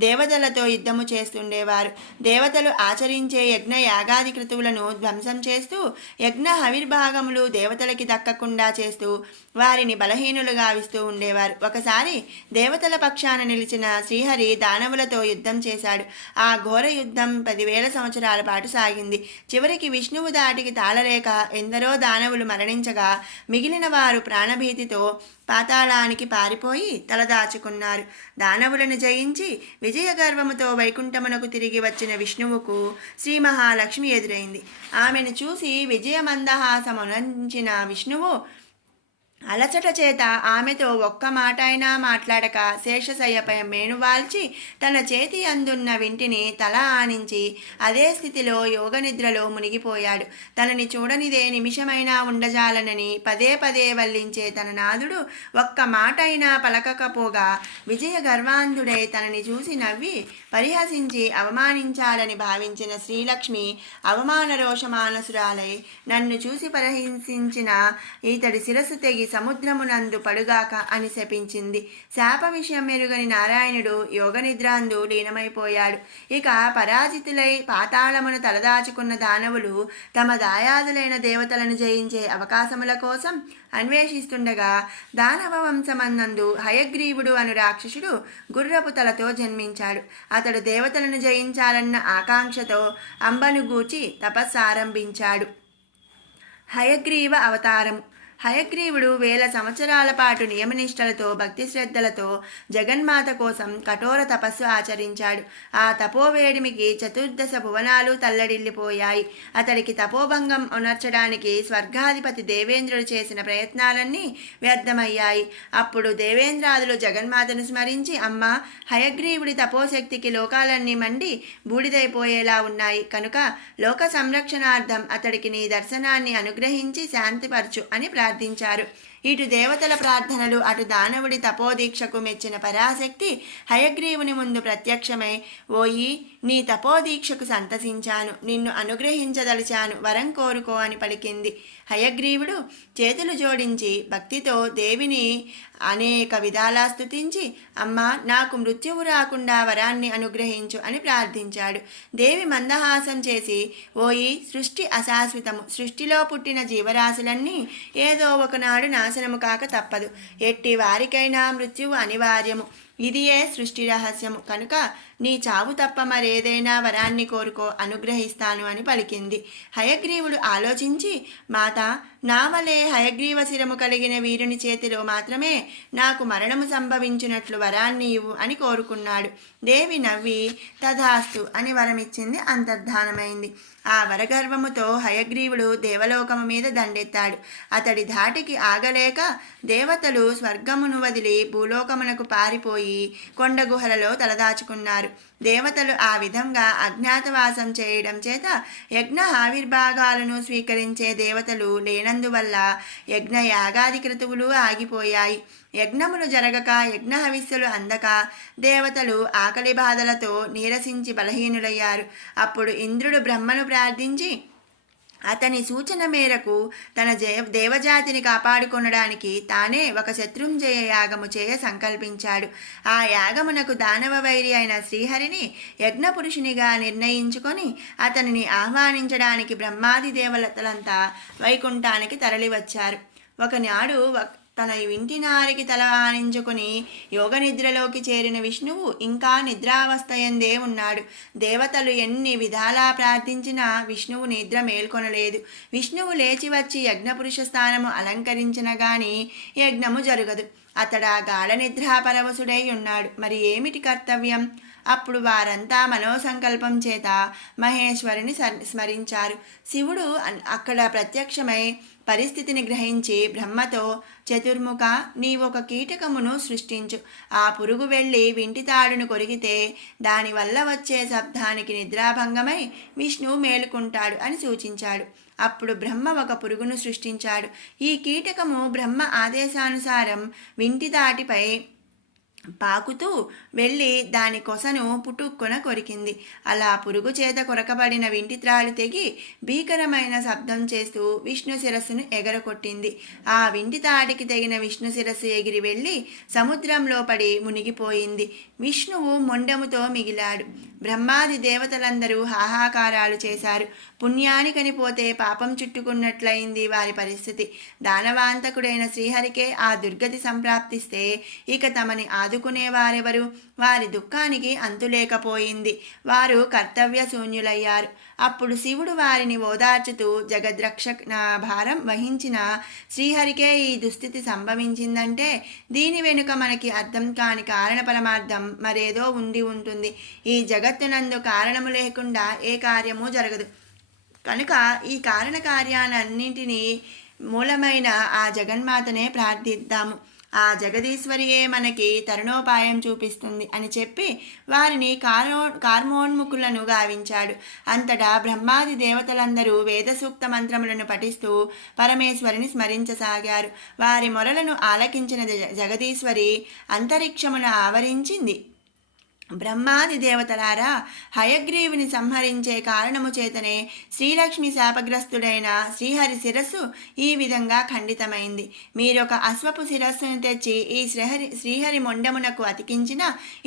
దేవతలతో యుద్ధము చేస్తుండేవారు. దేవతలు ఆచరించే యజ్ఞ యాగాది క్రతువులను ధ్వంసం చేస్తూ యజ్ఞ హవిర్భాగములు దేవతలకి దక్కకుండా చేస్తూ వారిని బలహీనులుగా గావిస్తూ ఉండేవారు. ఒకసారి దేవతల పక్షాన నిలిచిన శ్రీహరి దానవులతో యుద్ధం చేశాడు. ఆ ఘోర యుద్ధం 10,000 సంవత్సరాల పాటు సాగింది. చివరికి విష్ణువు దాటికి తాళలేక ఎందరో దానవులు మరణించగా మిగిలిన వారు ప్రాణభీతితో పాతాళానికి పారిపోయి తలదాచుకున్నారు. దానవులను జయించి విజయగర్వముతో వైకుంఠమునకు తిరిగి వచ్చిన విష్ణువుకు శ్రీ మహాలక్ష్మి ఎదురైంది. ఆమెను చూసి విజయమందహాసమునంచిన విష్ణువు అలచట చేత ఆమెతో ఒక్క మాట అయినా మాట్లాడక శేషశయ్యపై మేనువాల్చి తన చేతి అందున్న వింటిని తల ఆనించి అదే స్థితిలో యోగనిద్రలో మునిగిపోయాడు. తనని చూడనిదే నిమిషమైనా ఉండజాలనని పదే పదే వల్లించే తన నాదుడు ఒక్క మాట అయినా పలకకపోగా విజయ గర్వాంధుడై తనని చూసి నవ్వి పరిహసించి అవమానించాలని భావించిన శ్రీలక్ష్మి అవమాన రోషమానసురాలై నన్ను చూసి పరిహసించిన ఈతడి శిరస్సు తెగి సముద్రమునందు పడుగాక అని శపించింది. శాప విషయం మెరుగని నారాయణుడు యోగనిద్రాందు లీనమైపోయాడు. ఇక పరాజితులై పాతాళమును తలదాచుకున్న దానవులు తమ దాయాదులైన దేవతలను జయించే అవకాశముల కోసం అన్వేషిస్తుండగా దానవ వంశమన్నందు హయగ్రీవుడు అను రాక్షసుడు గుర్రపు తలతో జన్మించాడు. అతడు దేవతలను జయించాలన్న ఆకాంక్షతో అంబను గూర్చి తపస్సారంభించాడు. హయగ్రీవ అవతారము. హయగ్రీవుడు 1000 సంవత్సరాల పాటు నియమనిష్టలతో భక్తి శ్రద్ధలతో జగన్మాత కోసం కఠోర తపస్సు ఆచరించాడు. ఆ తపోవేడిమికి 14 భువనాలు తల్లడిల్లిపోయాయి. అతడికి తపోభంగం ఉనర్చడానికి స్వర్గాధిపతి దేవేంద్రుడు చేసిన ప్రయత్నాలన్నీ వ్యర్థమయ్యాయి. అప్పుడు దేవేంద్రాదులు జగన్మాతను స్మరించి, అమ్మ, హయగ్రీవుడి తపోశక్తికి లోకాలన్నీ మండి బూడిదైపోయేలా ఉన్నాయి కనుక లోక సంరక్షణార్థం అతడికి నీ దర్శనాన్ని అనుగ్రహించి శాంతిపరచు అని ప్రార్థించారు. ఇటు దేవతల ప్రార్థనలు, అటు దానవుడి తపోదీక్షకు మెచ్చిన పరాశక్తి హయగ్రీవుని ముందు ప్రత్యక్షమై, ఓయి, నీ తపోదీక్షకు సంతసించాను, నిన్ను అనుగ్రహించదలిచాను, వరం కోరుకో అని పలికింది. హయగ్రీవుడు చేతులు జోడించి భక్తితో దేవిని అనేక విధాలా స్తుతించి, అమ్మా, నాకు మృత్యువు రాకుండా వరాన్ని అనుగ్రహించు అని ప్రార్థించాడు. దేవి మందహాసం చేసి, ఓయి, సృష్టి అశాశ్వతము, సృష్టిలో పుట్టిన జీవరాశులన్నీ ఏదో ఒకనాడు నాశనము కాక తప్పదు. ఎట్టి వారికైనా మృత్యువు అనివార్యము. ఇదియే సృష్టి రహస్యము కనుక నీ చావు తప్ప మరేదైనా వరాన్ని కోరుకో, అనుగ్రహిస్తాను అని పలికింది. హయగ్రీవుడు ఆలోచించి, మాత, నా వలె హయగ్రీవ శిరము కలిగిన వీరుని చేతిలో మాత్రమే నాకు మరణము సంభవించినట్లు వరాన్ని ఇవ్వు అని కోరుకున్నాడు. దేవి నవ్వి తథాస్తు అని వరమిచ్చింది. అంతర్ధానమైంది. ఆ వరగర్వముతో హయగ్రీవుడు దేవలోకము మీద దండెత్తాడు. అతడి ధాటికి ఆగలేక దేవతలు స్వర్గమును వదిలి భూలోకమునకు పారిపోయి కొండగుహలలో తలదాచుకున్నారు. దేవతలు ఆ విధంగా అజ్ఞాతవాసం చేయడం చేత యజ్ఞ ఆవిర్భాగాలను స్వీకరించే దేవతలు లేనందువల్ల యజ్ఞ యాగాది క్రతువులు ఆగిపోయాయి. యజ్ఞములు జరగక, యజ్ఞ హవిస్సులు అందక దేవతలు ఆకలి బాధలతో నీరసించి బలహీనులయ్యారు. అప్పుడు ఇంద్రుడు బ్రహ్మను ప్రార్థించి అతని సూచన మేరకు తన దేవజాతిని కాపాడుకొనడానికి తానే ఒక శత్రుంజయ యాగము చేయ సంకల్పించాడు. ఆ యాగమునకు దానవ వైరి అయిన శ్రీహరిని యజ్ఞపురుషునిగా నిర్ణయించుకొని అతనిని ఆహ్వానించడానికి బ్రహ్మాది దేవతలంతా వైకుంఠానికి తరలివచ్చారు. ఒకనాడు తన ఇంటి నారికి తల ఆనించుకుని యోగనిద్రలోకి చేరిన విష్ణువు ఇంకా నిద్రావస్థయందే ఉన్నాడు. దేవతలు ఎన్ని విధాలా ప్రార్థించినా విష్ణువు నిద్ర మేల్కొనలేదు. విష్ణువు లేచి వచ్చి యజ్ఞపురుష స్థానము అలంకరించిన గాని యజ్ఞము జరగదు. అతడా గాఢ నిద్రాపరవశుడై ఉన్నాడు. మరి ఏమిటి కర్తవ్యం? అప్పుడు వారంతా మనోసంకల్పం చేత మహేశ్వరుని స్మరించారు. శివుడు అక్కడ ప్రత్యక్షమై పరిస్థితిని గ్రహించి బ్రహ్మతో, చతుర్ముఖ, నీవొక కీటకమును సృష్టించు. ఆ పురుగు వెళ్ళి వింటి తాడును కొరికితే దానివల్ల వచ్చే శబ్దానికి నిద్రాభంగమై విష్ణువు మేలుకుంటాడు అని సూచించాడు. అప్పుడు బ్రహ్మ ఒక పురుగును సృష్టించాడు. ఈ కీటకము బ్రహ్మ ఆదేశానుసారం వింటి తాటిపై పాకుతూ వెళ్ళి దాని కొసను పుటుక్కున కొరికింది. అలా పురుగు చేత కొరకబడిన వింటి త్రాడు తెగి భీకరమైన శబ్దం చేస్తూ విష్ణు శిరస్సును ఎగరకొట్టింది. ఆ వింటి తాడికి తెగిన విష్ణు శిరస్సు ఎగిరి వెళ్ళి సముద్రంలో పడి మునిగిపోయింది. విష్ణువు మొండముతో మిగిలాడు. బ్రహ్మాది దేవతలందరూ హాహాకారాలు చేశారు. పుణ్యానికని పోతే పాపం చుట్టుకున్నట్లయింది వారి పరిస్థితి. దానవాంతకుడైన శ్రీహరికే ఆ దుర్గతి సంప్రాప్తిస్తే ఇక తమని ఆదుకునేవారెవరు? వారి దుఃఖానికి అంతులేకపోయింది. వారు కర్తవ్య శూన్యులయ్యారు. అప్పుడు శివుడు వారిని ఓదార్చుతూ, జగద్రక్షణ భారం వహించిన శ్రీహరికే ఈ దుస్థితి సంభవించిందంటే దీని వెనుక మనకి అర్థం కాని కారణ పరమార్థం మరేదో ఉండి ఉంటుంది. ఈ జగత్తునందు కారణము లేకుండా ఏ కార్యము జరగదు. కనుక ఈ కారణ కార్యాలన్నింటినీ మూలమైన ఆ జగన్మాతనే ప్రార్థిద్దాము. ఆ జగదీశ్వరియే మనకి తరుణోపాయం చూపిస్తుంది అని చెప్పి వారిని కార్మోన్ముఖులను గావించాడు. అంతటా బ్రహ్మాది దేవతలందరూ వేదసూక్త మంత్రములను పఠిస్తూ పరమేశ్వరిని స్మరించసాగారు. వారి మొరలను ఆలకించిన జగదీశ్వరి అంతరిక్షమును ఆవరించింది. బ్రహ్మాది దేవతలారా, హయగ్రీవుని సంహరించే కారణము చేతనే శ్రీలక్ష్మి శాపగ్రస్తుడైన శ్రీహరి శిరస్సు ఈ విధంగా ఖండితమైంది. మీరొక అశ్వపు శిరస్సును తెచ్చి ఈ శ్రీహరి మొండమునకు అతికించిన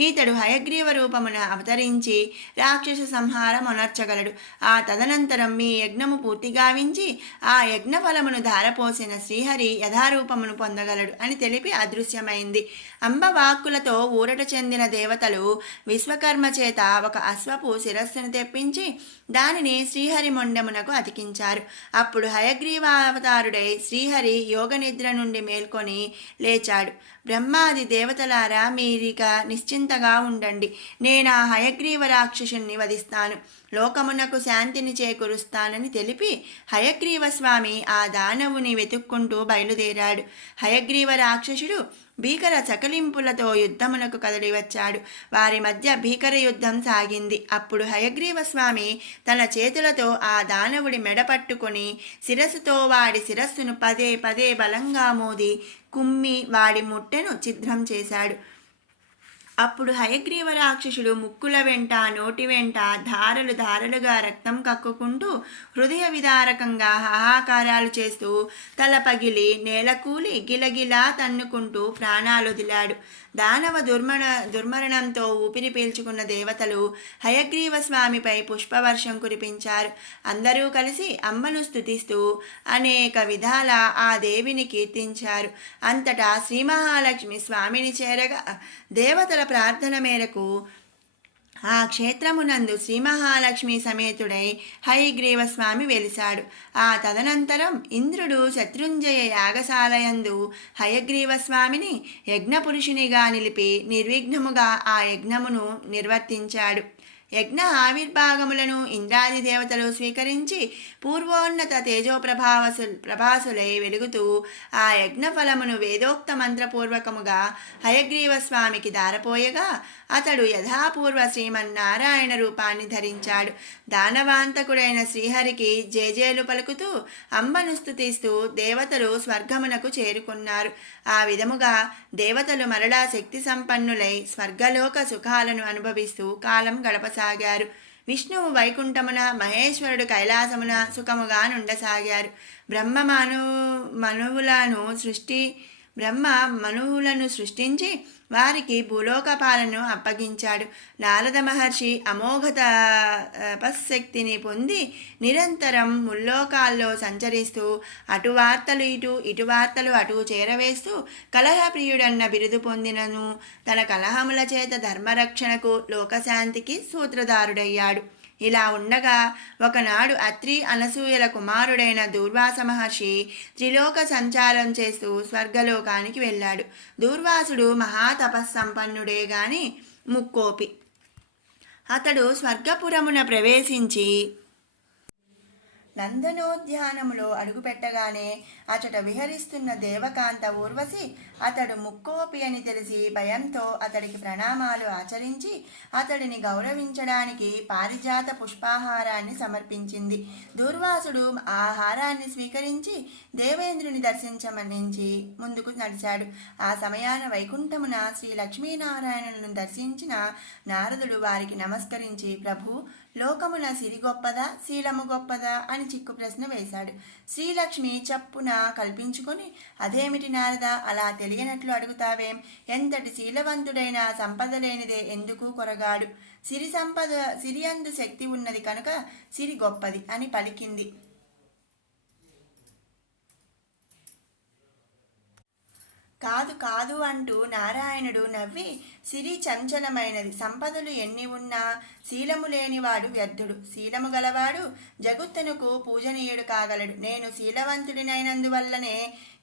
ఈతడు హయగ్రీవ రూపమున అవతరించి రాక్షస సంహారం అనర్చగలడు. ఆ తదనంతరం మీ యజ్ఞము పూర్తిగావించి ఆ యజ్ఞ ఫలమును ధారపోసిన శ్రీహరి యథారూపమును పొందగలడు అని తెలిపి అదృశ్యమైంది. అంబవాక్కులతో ఊరట చెందిన దేవతలు విశ్వకర్మ చేత ఒక అశ్వపు శిరస్సును తెప్పించి దానిని శ్రీహరి మొండమునకు అతికించారు. అప్పుడు హయగ్రీవావతారుడై శ్రీహరి యోగ నిద్ర నుండి మేల్కొని లేచాడు. బ్రహ్మాది దేవతలారా, మీరిక నిశ్చింతగా ఉండండి. నేనా హయగ్రీవ రాక్షసుని వధిస్తాను, లోకమునకు శాంతిని చేకూరుస్తానని తెలిపి హయగ్రీవ స్వామి ఆ దానవుని వెతుక్కుంటూ బయలుదేరాడు. హయగ్రీవ రాక్షసుడు భీకర చకలింపులతో యుద్ధమునకు కదలి వచ్చాడు. వారి మధ్య భీకర యుద్ధం సాగింది. అప్పుడు హయగ్రీవ స్వామి తన చేతులతో ఆ దానవుడి మెడ పట్టుకొని శిరస్సుతో వాడి శిరస్సును పదే పదే బలంగా మోది కుమ్మి వాడి ముట్టెను ఛిద్రం చేశాడు. అప్పుడు హయగ్రీవ రాక్షసుడు ముక్కుల వెంట నోటి వెంట ధారలు ధారలుగా రక్తం కక్కుకుంటూ హృదయ విదారకంగా హాహాకారాలు చేస్తూ తల పగిలి నేలకూలి గిలగిలా తన్నుకుంటూ ప్రాణాలొదిలాడు. దానవ దుర్మరణంతో ఊపిరి పీల్చుకున్న దేవతలు హయగ్రీవ స్వామిపై పుష్పవర్షం కురిపించారు. అందరూ కలిసి అమ్మను స్తుతిస్తూ అనేక విధాల ఆ దేవిని కీర్తించారు. అంతటా శ్రీ మహాలక్ష్మి స్వామిని చేరగా దేవతల ప్రార్థన మేరకు ఆ క్షేత్రమునందు శ్రీ మహాలక్ష్మి సమేతుడై హయగ్రీవ స్వామి వెలిశాడు. ఆ తదనంతరం ఇంద్రుడు శత్రుంజయ యాగశాలయందు హయగ్రీవ స్వామిని యజ్ఞపురుషునిగా నిలిపి నిర్విఘ్నముగా ఆ యజ్ఞమును నిర్వర్తించాడు. యజ్ఞ ఆవిర్భాగములను ఇంద్రాది దేవతలు స్వీకరించి పూర్వోన్నత ప్రభాసులై వెలుగుతూ ఆ యజ్ఞ ఫలమును వేదోక్త మంత్రపూర్వకముగా హయగ్రీవ స్వామికి దారపోయగా అతడు యథాపూర్వ శ్రీమన్నారాయణ రూపాన్ని ధరించాడు. దానవాంతకుడైన శ్రీహరికి జేజేలు పలుకుతూ అమ్మను స్తుతిస్తూ దేవతలు స్వర్గమునకు చేరుకున్నారు. ఆ విధముగా దేవతలు మరలా శక్తి సంపన్నులై స్వర్గలోక సుఖాలను అనుభవిస్తూ కాలం గడపసాగారు. విష్ణువు వైకుంఠమున, మహేశ్వరుడు కైలాసమున సుఖముగా నుండసాగారు. బ్రహ్మ మనువులను సృష్టించి వారికి భూలోకపాలను అప్పగించాడు. నారద మహర్షి అమోఘ తపశ్శక్తిని పొంది నిరంతరం ముల్లోకాల్లో సంచరిస్తూ అటు వార్తలు ఇటు వార్తలు అటు చేరవేస్తూ కలహప్రియుడన్న బిరుదు పొందినను తన కలహముల చేత ధర్మరక్షణకు లోకశాంతికి సూత్రధారుడయ్యాడు. ఇలా ఉండగా ఒకనాడు అత్రి అనసూయల కుమారుడైన దూర్వాస మహర్షి త్రిలోక సంచారం చేస్తూ స్వర్గలోకానికి వెళ్ళాడు. దూర్వాసుడు మహాతపస్సంపన్నుడే గాని ముక్కోపి. అతడు స్వర్గపురమున ప్రవేశించి నందనోద్యానములో అడుగుపెట్టగానే అచట విహరిస్తున్న దేవకాంత ఊర్వశి అతడు ముక్కోపి అని తెలిసి భయంతో అతడికి ప్రణామాలు ఆచరించి అతడిని గౌరవించడానికి పారిజాత పుష్పాహారాన్ని సమర్పించింది. దూర్వాసుడు ఆ హారాన్ని స్వీకరించి దేవేంద్రుని దర్శించమనించి ముందుకు నడిచాడు. ఆ సమయాన వైకుంఠమున శ్రీ లక్ష్మీనారాయణులను దర్శించిన నారదుడు వారికి నమస్కరించి, ప్రభు, లోకమున సిరి గొప్పదా, శీలము గొప్పదా అని చిక్కు ప్రశ్న వేశాడు. శ్రీలక్ష్మి చప్పున కల్పించుకొని, అదేమిటి నారద, అలా తెలియనట్లు అడుగుతావేం? ఎంతటి శీలవంతుడైనా సంపద లేనిదే ఎందుకు కొరగాడు? సిరి అందు శక్తి ఉన్నది కనుక సిరి గొప్పది అని పలికింది. కాదు కాదు అంటూ నారాయణుడు నవ్వి, సిరి చంచలమైనది, సంపదలు ఎన్ని ఉన్నా శీలము లేనివాడు వ్యర్థుడు, శీలము గలవాడు జగుత్తనుకు పూజనీయుడు కాగలడు. నేను శీలవంతుడినైనందువల్లనే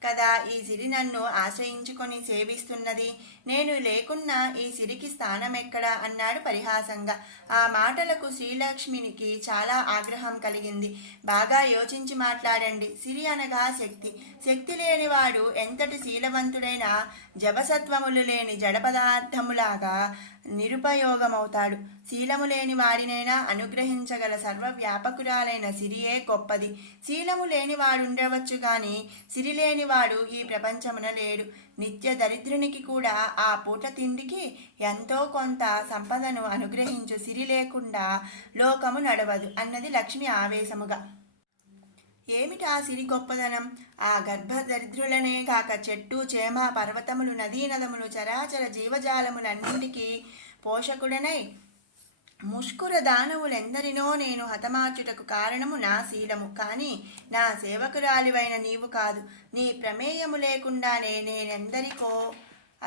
కదా ఈ సిరి నన్ను ఆశ్రయించుకొని సేవిస్తున్నది. నేను లేకున్నా ఈ సిరికి స్థానమెక్కడా అన్నాడు పరిహాసంగా. ఆ మాటలకు శ్రీలక్ష్మినికి చాలా ఆగ్రహం కలిగింది. బాగా యోచించి మాట్లాడండి. సిరి అనగా శక్తి. శక్తి లేనివాడు ఎంతటి శీలవంతుడైనా జపసత్వములు లేని జడ పదార్థములాగా నిరుపయోగమవుతాడు. శీలము లేని వాడినైనా అనుగ్రహించగల సర్వవ్యాపకురాలైన సిరియే గొప్పది. శీలము లేనివాడుండవచ్చు గాని సిరి లేనివాడు ఈ ప్రపంచమున లేడు. నిత్య దరిద్రునికి కూడా ఆ పూట తిండికి ఎంతో కొంత సంపదను అనుగ్రహించు సిరి లేకుండా లోకము నడవదు అన్నది లక్ష్మి ఆవేశముగా. ఏమిటి ఆ సిరి గొప్పదనం? ఆ గర్భ దరిద్రులనే కాక చెట్టు చేమ పర్వతములు నదీ నదములు చరాచర జీవజాలములన్నింటికీ పోషకుడనై ముష్కుర దానవులెందరినో నేను హతమార్చుటకు కారణము నా శీలము, కానీ నా సేవకురాలివైన నీవు కాదు. నీ ప్రమేయము లేకుండానే నేనెందరికో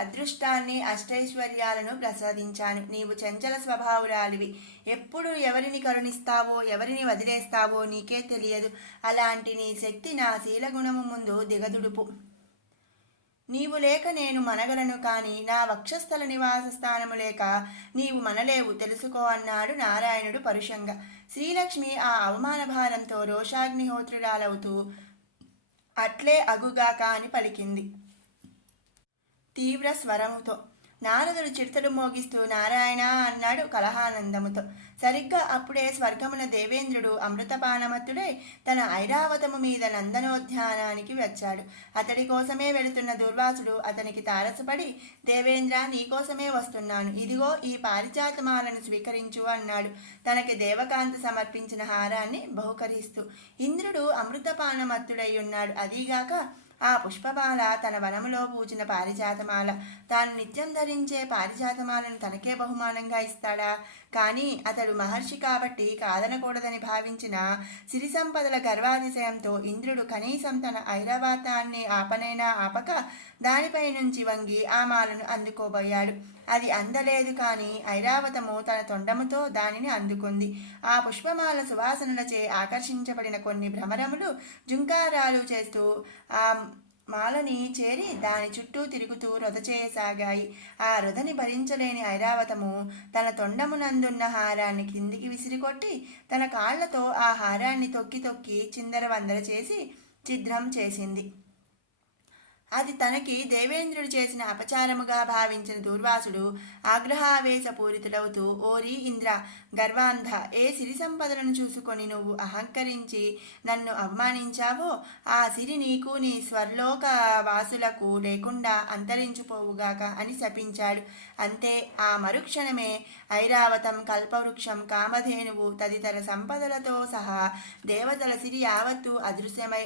అదృష్టాన్ని అష్టైశ్వర్యాలను ప్రసాదించాను. నీవు చంచల స్వభావురాలివి. ఎప్పుడు ఎవరిని కరుణిస్తావో ఎవరిని వదిలేస్తావో నీకే తెలియదు. అలాంటి నీ శక్తి నా శీలగుణము ముందు దిగదుడుపు. నీవు లేక నేను మనగలను, కానీ నా వక్షస్థల నివాస స్థానము లేక నీవు మనలేవు, తెలుసుకో అన్నాడు నారాయణుడు పరుషంగా. శ్రీలక్ష్మి ఆ అవమాన భారంతో రోషాగ్నిహోత్రురాలవుతూ అట్లే అగుగాక అని పలికింది తీవ్ర స్వరముతో. నారదుడు చిరుతలు మోగిస్తూ నారాయణ అన్నాడు కలహానందముతో. సరిగ్గా అప్పుడే స్వర్గమున దేవేంద్రుడు అమృతపానమత్తుడై తన ఐరావతము మీద నందనోద్యానానికి వచ్చాడు. అతడి కోసమే వెళుతున్న దుర్వాసుడు అతనికి తారసపడి, దేవేంద్ర, నీకోసమే వస్తున్నాను, ఇదిగో ఈ పారిజాతమాలను స్వీకరించు అన్నాడు, తనకి దేవకాంత సమర్పించిన హారాన్ని బహుకరిస్తూ. ఇంద్రుడు అమృతపానమత్తుడై ఉన్నాడు. అదీగాక ఆ పుష్పమాల తన వనములో పూచిన పారిజాతమాల. తాను నిత్యం ధరించే పారిజాతమాలను తనకే బహుమానంగా ఇస్తాడా? కానీ అతడు మహర్షి కాబట్టి కాదనకూడదని భావించిన సిరి సంపదల గర్వాతిశయంతో ఇంద్రుడు కనీసం తన ఐరావతాన్ని ఆపనైనా ఆపక దానిపై నుంచి వంగి ఆ మాలను అందుకోబోయాడు. అది అందలేదు, కానీ ఐరావతము తన తొండముతో దానిని అందుకుంది. ఆ పుష్పమాల సువాసనలచే ఆకర్షించబడిన కొన్ని భ్రమరములు జుంకారాలు చేస్తూ ఆ మాలని చేరి దాని చుట్టూ తిరుగుతూ రొద చేయసాగాయి. ఆ రొదని భరించలేని ఐరావతము తన తొండమునందున్న హారాన్ని కిందికి విసిరికొట్టి తన కాళ్లతో ఆ హారాన్ని తొక్కి తొక్కి చిందరవందర చేసి ఛిద్రం చేసింది. అది తనకి దేవేంద్రుడు చేసిన అపచారముగా భావించిన దూర్వాసుడు ఆగ్రహావేశపూరితుడవుతూ, ఓరి ఇంద్ర, గర్వాంధ, ఏ సిరి సంపదలను చూసుకొని నువ్వు అహంకరించి నన్ను అవమానించావో ఆ సిరి నీకు నీ స్వర్లోక వాసులకు లేకుండా అంతరించిపోవుగాక అని శపించాడు. అంతే, ఆ మరుక్షణమే ఐరావతం, కల్పవృక్షం, కామధేనువు తదితర సంపదలతో సహా దేవతల సిరి యావత్తు అదృశ్యమై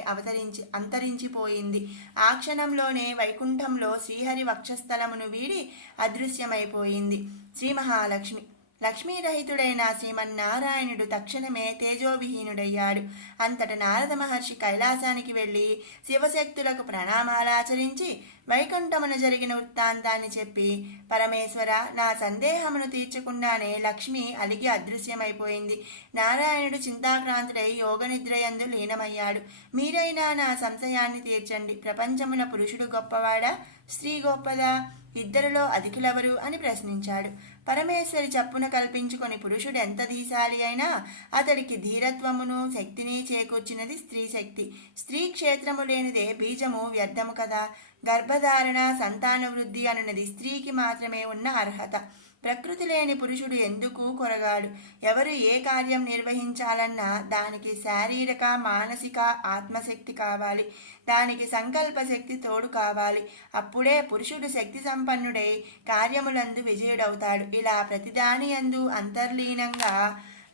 అంతరించిపోయింది. ఆ క్షణంలోనే వైకుంఠంలో శ్రీహరి వక్షస్థలమును వీడి అదృశ్యమైపోయింది శ్రీ మహాలక్ష్మి. లక్ష్మీరహితుడైన శ్రీమన్నారాయణుడు తక్షణమే తేజోవిహీనుడయ్యాడు. అంతట నారద మహర్షి కైలాసానికి వెళ్ళి శివశక్తులకు ప్రణామాలాచరించి వైకుంఠమున జరిగిన వృత్తాంతాన్ని చెప్పి, పరమేశ్వర, నా సందేహమును తీర్చకుండానే లక్ష్మి అలిగి అదృశ్యమైపోయింది. నారాయణుడు చింతాక్రాంతుడై యోగనిద్రయందు లీనమయ్యాడు. మీరైనా నా సంశయాన్ని తీర్చండి. ప్రపంచమున పురుషుడు గొప్పవాడా, స్త్రీ గొప్పదా? ఇద్దరిలో అధికులెవరు అని ప్రశ్నించాడు. పరమేశ్వరి చప్పున కల్పించుకొని పురుషుడు ఎంత దీశాలి అయినా అతడికి ధీరత్వమును శక్తిని చేకూర్చినది స్త్రీ శక్తి. స్త్రీ క్షేత్రము లేనిదే బీజము వ్యర్థము కదా. గర్భధారణ, సంతాన వృద్ధి అనున్నది స్త్రీకి మాత్రమే ఉన్న అర్హత. ప్రకృతి లేని పురుషుడు ఎందుకు కొరగాడు. ఎవరు ఏ కార్యం నిర్వహించాలన్నా దానికి శారీరక, మానసిక, ఆత్మశక్తి కావాలి. దానికి సంకల్ప శక్తి తోడు కావాలి. అప్పుడే పురుషుడు శక్తి సంపన్నుడై కార్యములందు విజయుడవుతాడు. ఇలా ప్రతిదాని యందు అంతర్లీనంగా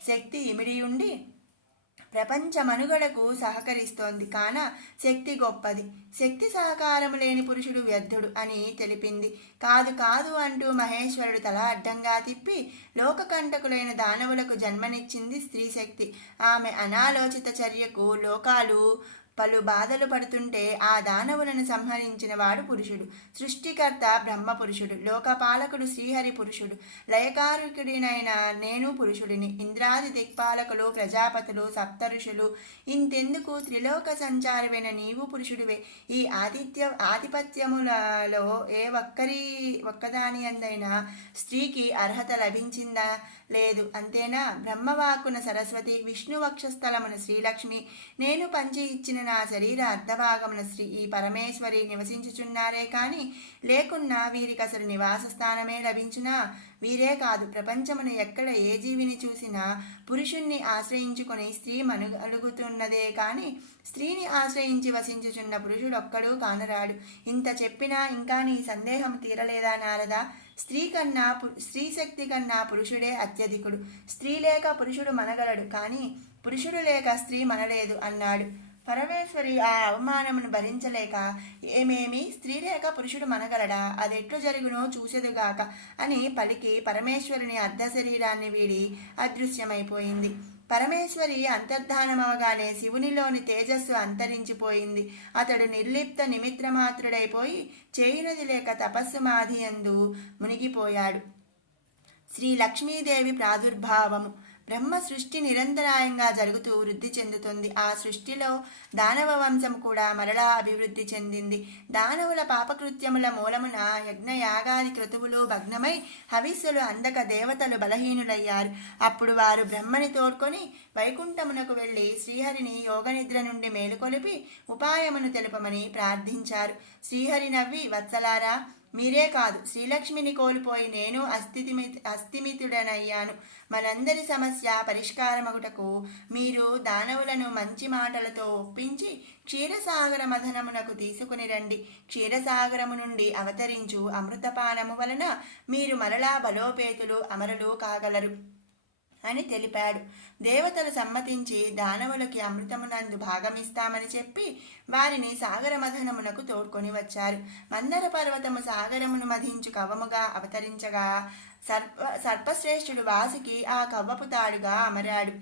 శక్తి ఇమిడి ఉండి ప్రపంచ మనుగడకు సహకరిస్తోంది కాన శక్తి గొప్పది. శక్తి సహకారము లేని పురుషుడు వ్యర్థుడు అని తెలిపింది. కాదు కాదు అంటూ మహేశ్వరుడు తల అడ్డంగా తిప్పి లోకకంటకులైన దానవులకు జన్మనిచ్చింది స్త్రీ శక్తి. ఆమె అనాలోచిత చర్యకు లోకాలు పలు బాధలు పడుతుంటే ఆ దానవులను సంహరించిన వాడు పురుషుడు. సృష్టికర్త బ్రహ్మ పురుషుడు, లోకపాలకుడు శ్రీహరి పురుషుడు, లయకారకుడినైన నేను పురుషుడిని. ఇంద్రాది దిక్పాలకులు, ప్రజాపతులు, సప్తఋషులు ఇంతెందుకు త్రిలోక సంచారమైన నీవు పురుషుడివే. ఈ ఆధిపత్యములలో ఏ ఒక్కదాని అందైనా స్త్రీకి అర్హత లభించిందా? లేదు. అంతేనా? బ్రహ్మవాక్కున సరస్వతి, విష్ణు వక్షస్థలమున శ్రీలక్ష్మి, నేను పంచి ఇచ్చిన నా శరీర అర్ధభాగమున శ్రీ ఈ పరమేశ్వరి నివసించుచున్నారే కాని లేకున్నా వీరికి అసలు నివాస స్థానమే లభించునా? వీరే కాదు, ప్రపంచమున ఎక్కడ ఏ జీవిని చూసినా పురుషుణ్ణి ఆశ్రయించుకొని స్త్రీ మనుగలుగుతున్నదే కాని స్త్రీని ఆశ్రయించి వసించుచున్న పురుషుడొక్కడూ కానరాడు. ఇంత చెప్పినా ఇంకా నీ సందేహం తీరలేదా నారదా? స్త్రీ శక్తి కన్నా పురుషుడే అత్యధికుడు. స్త్రీ లేక పురుషుడు మనగలడు, కానీ పురుషుడు లేక స్త్రీ మనలేదు అన్నాడు. పరమేశ్వరి ఆ అవమానమును భరించలేక, ఏమేమి స్త్రీ లేక పురుషుడు మనగలడా? అదెట్లు జరుగునో చూసేదుగాక అని పలికి పరమేశ్వరుని అర్ధ శరీరాన్ని వీడి అదృశ్యమైపోయింది. పరమేశ్వరి అంతర్ధానమవగానే శివునిలోని తేజస్సు అంతరించిపోయింది. అతడు నిర్లిప్త నిమిత్రమాత్రుడైపోయి చేయునది లేక తపస్సు మాధియందు మునిగిపోయాడు. శ్రీ లక్ష్మీదేవి ప్రాదుర్భావము. బ్రహ్మ సృష్టి నిరంతరాయంగా జరుగుతూ వృద్ధి చెందుతుంది. ఆ సృష్టిలో దానవ వంశం కూడా మరలా అభివృద్ధి చెందింది. దానవుల పాపకృత్యముల మూలమున యజ్ఞయాగాది క్రతువులు భగ్నమై హవిస్సులు అందక దేవతలు బలహీనులయ్యారు. అప్పుడు వారు బ్రహ్మని తోడ్కొని వైకుంఠమునకు వెళ్ళి శ్రీహరిని యోగనిద్ర నుండి మేలుకొలిపి ఉపాయమును తెలుపమని ప్రార్థించారు. శ్రీహరి నవ్వి, వత్సలారా, మీరే కాదు, శ్రీలక్ష్మిని కోల్పోయి నేను అస్థిమితుడనయ్యాను. మనందరి సమస్య పరిష్కారమగుటకు మీరు దానవులను మంచి మాటలతో ఒప్పించి క్షీరసాగర మథనమునకు తీసుకుని రండి. క్షీరసాగరము నుండి అవతరించు అమృతపానము వలన మీరు మరలా బలోపేతులు, అమరులు కాగలరు అని తెలిపాడు. దేవతలు సమ్మతించి దానవులకి అమృతమునందు భాగమిస్తామని చెప్పి వారిని సాగర మథనమునకు తోడ్కొని వచ్చారు. మందర పర్వతము సాగరమును మధించు కవ్వముగా అవతరించగా సర్పశ్రేష్ఠుడు వాసుకి ఆ కవ్వపు తాడుగా అమరాడు.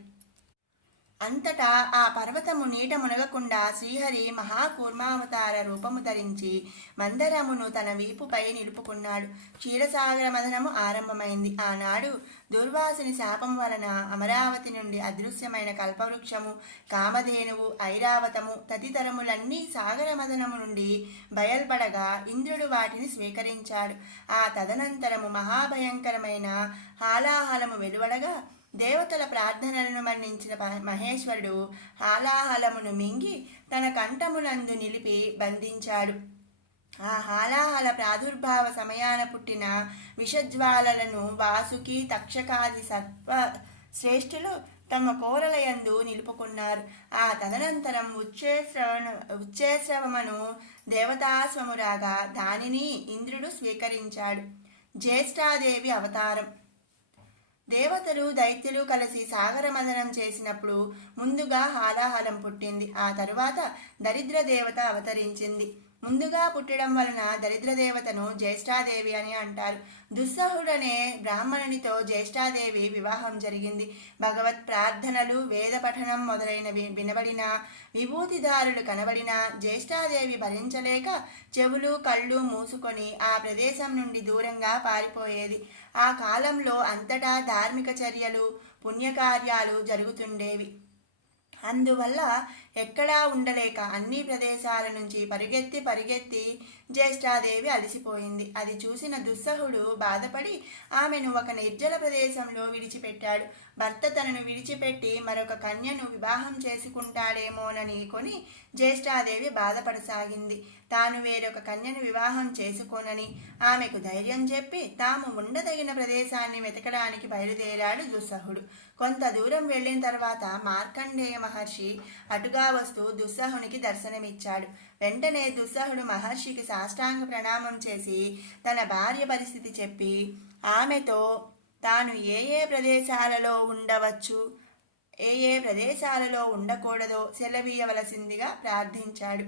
అంతటా ఆ పర్వతము నీట మునగకుండా శ్రీహరి మహాకూర్మావతార రూపము ధరించి మందరమును తన వీపుపై నిలుపుకున్నాడు. క్షీరసాగర మథనము ఆరంభమైంది. ఆనాడు దుర్వాసుని శాపం వలన అమరావతి నుండి అదృశ్యమైన కల్పవృక్షము, కామధేనువు, ఐరావతము తదితరములన్నీ సాగర మథనము నుండి బయల్పడగా ఇంద్రుడు వాటిని స్వీకరించాడు. ఆ తదనంతరము మహాభయంకరమైన హాలాహలము వెలువడగా దేవతల ప్రార్థనలను మన్నించిన మహేశ్వరుడు హాలాహలమును మింగి తన కంఠమునందు నిలిపి బంధించాడు. ఆ హాలాహల ప్రాదుర్భావ సమయాన పుట్టిన విషజ్వాలలను వాసుకి, తక్షకాది సర్ప శ్రేష్ఠులు తమ కోరలయందు నిలుపుకున్నారు. ఆ తదనంతరం ఉచ్చేశ్రవమను దేవతాశ్వము రాగా దానిని ఇంద్రుడు స్వీకరించాడు. జ్యేష్ఠాదేవి అవతారం. దేవతలు దైత్యులు కలిసి సాగర మథనం చేసినప్పుడు ముందుగా హాలాహలం పుట్టింది. ఆ తరువాత దరిద్ర దేవత అవతరించింది. ముందుగా పుట్టడం వలన దరిద్ర దేవతను జ్యేష్ఠాదేవి అని అంటారు. దుస్సహుడనే బ్రాహ్మణునితో జ్యేష్ఠాదేవి వివాహం జరిగింది. భగవత్ ప్రార్థనలు, వేద పఠనం మొదలైనవి వినబడినా, విభూతిదారులు కనబడినా జ్యేష్ఠాదేవి భరించలేక చెవులు కళ్ళు మూసుకొని ఆ ప్రదేశం నుండి దూరంగా పారిపోయేది. ఆ కాలంలో అంతటా ధార్మిక చర్యలు, పుణ్యకార్యాలు జరుగుతుండేవి. అందువల్ల ఎక్కడా ఉండలేక అన్ని ప్రదేశాల నుంచి పరిగెత్తి జ్యేష్ఠాదేవి అలసిపోయింది. అది చూసిన దుస్సహుడు బాధపడి ఆమెను ఒక నిర్జల ప్రదేశంలో విడిచిపెట్టాడు. భర్త తనను విడిచిపెట్టి మరొక కన్యను వివాహం చేసుకుంటాడేమోనని కొని జ్యేష్ఠాదేవి బాధపడసాగింది. తాను వేరొక కన్యను వివాహం చేసుకోనని ఆమెకు ధైర్యం చెప్పి తాము ఉండదగిన ప్రదేశాన్ని వెతకడానికి బయలుదేరాడు దుస్సహుడు. కొంత దూరం వెళ్ళిన తర్వాత మార్కండేయ మహర్షి అటుగా వస్తూ దుస్సహునికి దర్శనమిచ్చాడు. వెంటనే దుస్సహుడు మహర్షికి సాష్టాంగ ప్రణామం చేసి తన భార్య పరిస్థితి చెప్పి ఆమెతో తాను ఏ ప్రదేశాలలో ఉండవచ్చు, ఏ ప్రదేశాలలో ఉండకూడదో సెలవీయవలసిందిగా ప్రార్థించాడు.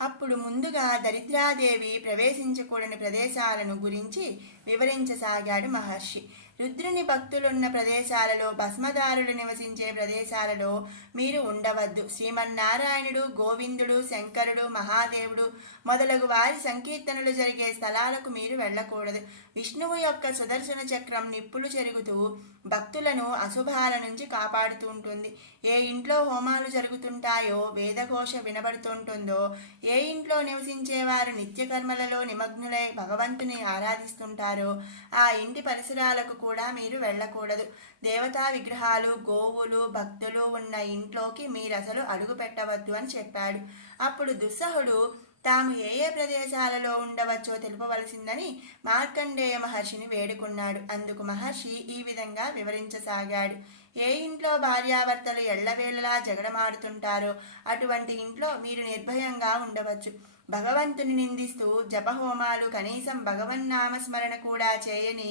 అప్పుడు ముందుగా దరిద్రాదేవి ప్రవేశించకూడని ప్రదేశాలను గురించి వివరించసాగాడు మహర్షి. రుద్రుని భక్తులున్న ప్రదేశాలలో, భస్మదారులు నివసించే ప్రదేశాలలో మీరు ఉండవద్దు. శ్రీమన్నారాయణుడు, గోవిందుడు, శంకరుడు, మహాదేవుడు మొదలగు వారి సంకీర్తనలు జరిగే స్థలాలకు మీరు వెళ్ళకూడదు. విష్ణువు యొక్క సుదర్శన చక్రం నిప్పులు చెరుగుతూ భక్తులను అశుభాల నుంచి కాపాడుతూ ఉంటుంది. ఏ ఇంట్లో హోమాలు జరుగుతుంటాయో, వేదఘోష వినబడుతుంటుందో, ఏ ఇంట్లో నివసించేవారు నిత్యకర్మలలో నిమగ్నులై భగవంతుని ఆరాధిస్తుంటారో ఆ ఇంటి పరిసరాలకు కూడా మీరు వెళ్ళకూడదు. దేవతా విగ్రహాలు, గోవులు, భక్తులు ఉన్న ఇంట్లోకి మీరసలు అడుగు పెట్టవద్దు అని చెప్పాడు. అప్పుడు దుస్సహుడు తాము ఏ ప్రదేశాలలో ఉండవచ్చో తెలుపవలసిందని మార్కండేయ మహర్షిని వేడుకున్నాడు. అందుకు మహర్షి ఈ విధంగా వివరించసాగాడు. ఏ ఇంట్లో భార్యాభర్తలు ఎళ్లవేళలా జగడమాడుతుంటారో అటువంటి ఇంట్లో మీరు నిర్భయంగా ఉండవచ్చు. భగవంతుని నిందిస్తూ జపహోమాలు, కనీసం భగవన్నామస్మరణ కూడా చేయని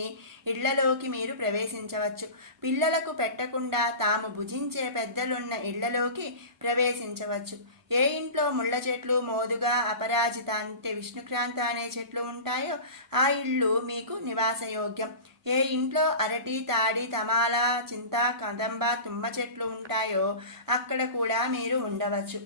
ఇళ్లలోకి మీరు ప్రవేశించవచ్చు. పిల్లలకు పెట్టకుండా తాము భుజించే పెద్దలున్న ఇళ్లలోకి ప్రవేశించవచ్చు. ఏ ఇంట్లో ముళ్ళ చెట్లు, మోదుగా, అపరాజిత అంటే విష్ణుక్రాంత అనే చెట్లు ఉంటాయో ఆ ఇళ్ళు మీకు నివాసయోగ్యం. ఏ ఇంట్లో అరటి, తాడి, తమాల, చింత, కదంబ, తుమ్మ చెట్లు ఉంటాయో అక్కడ కూడా మీరు ఉండవచ్చు.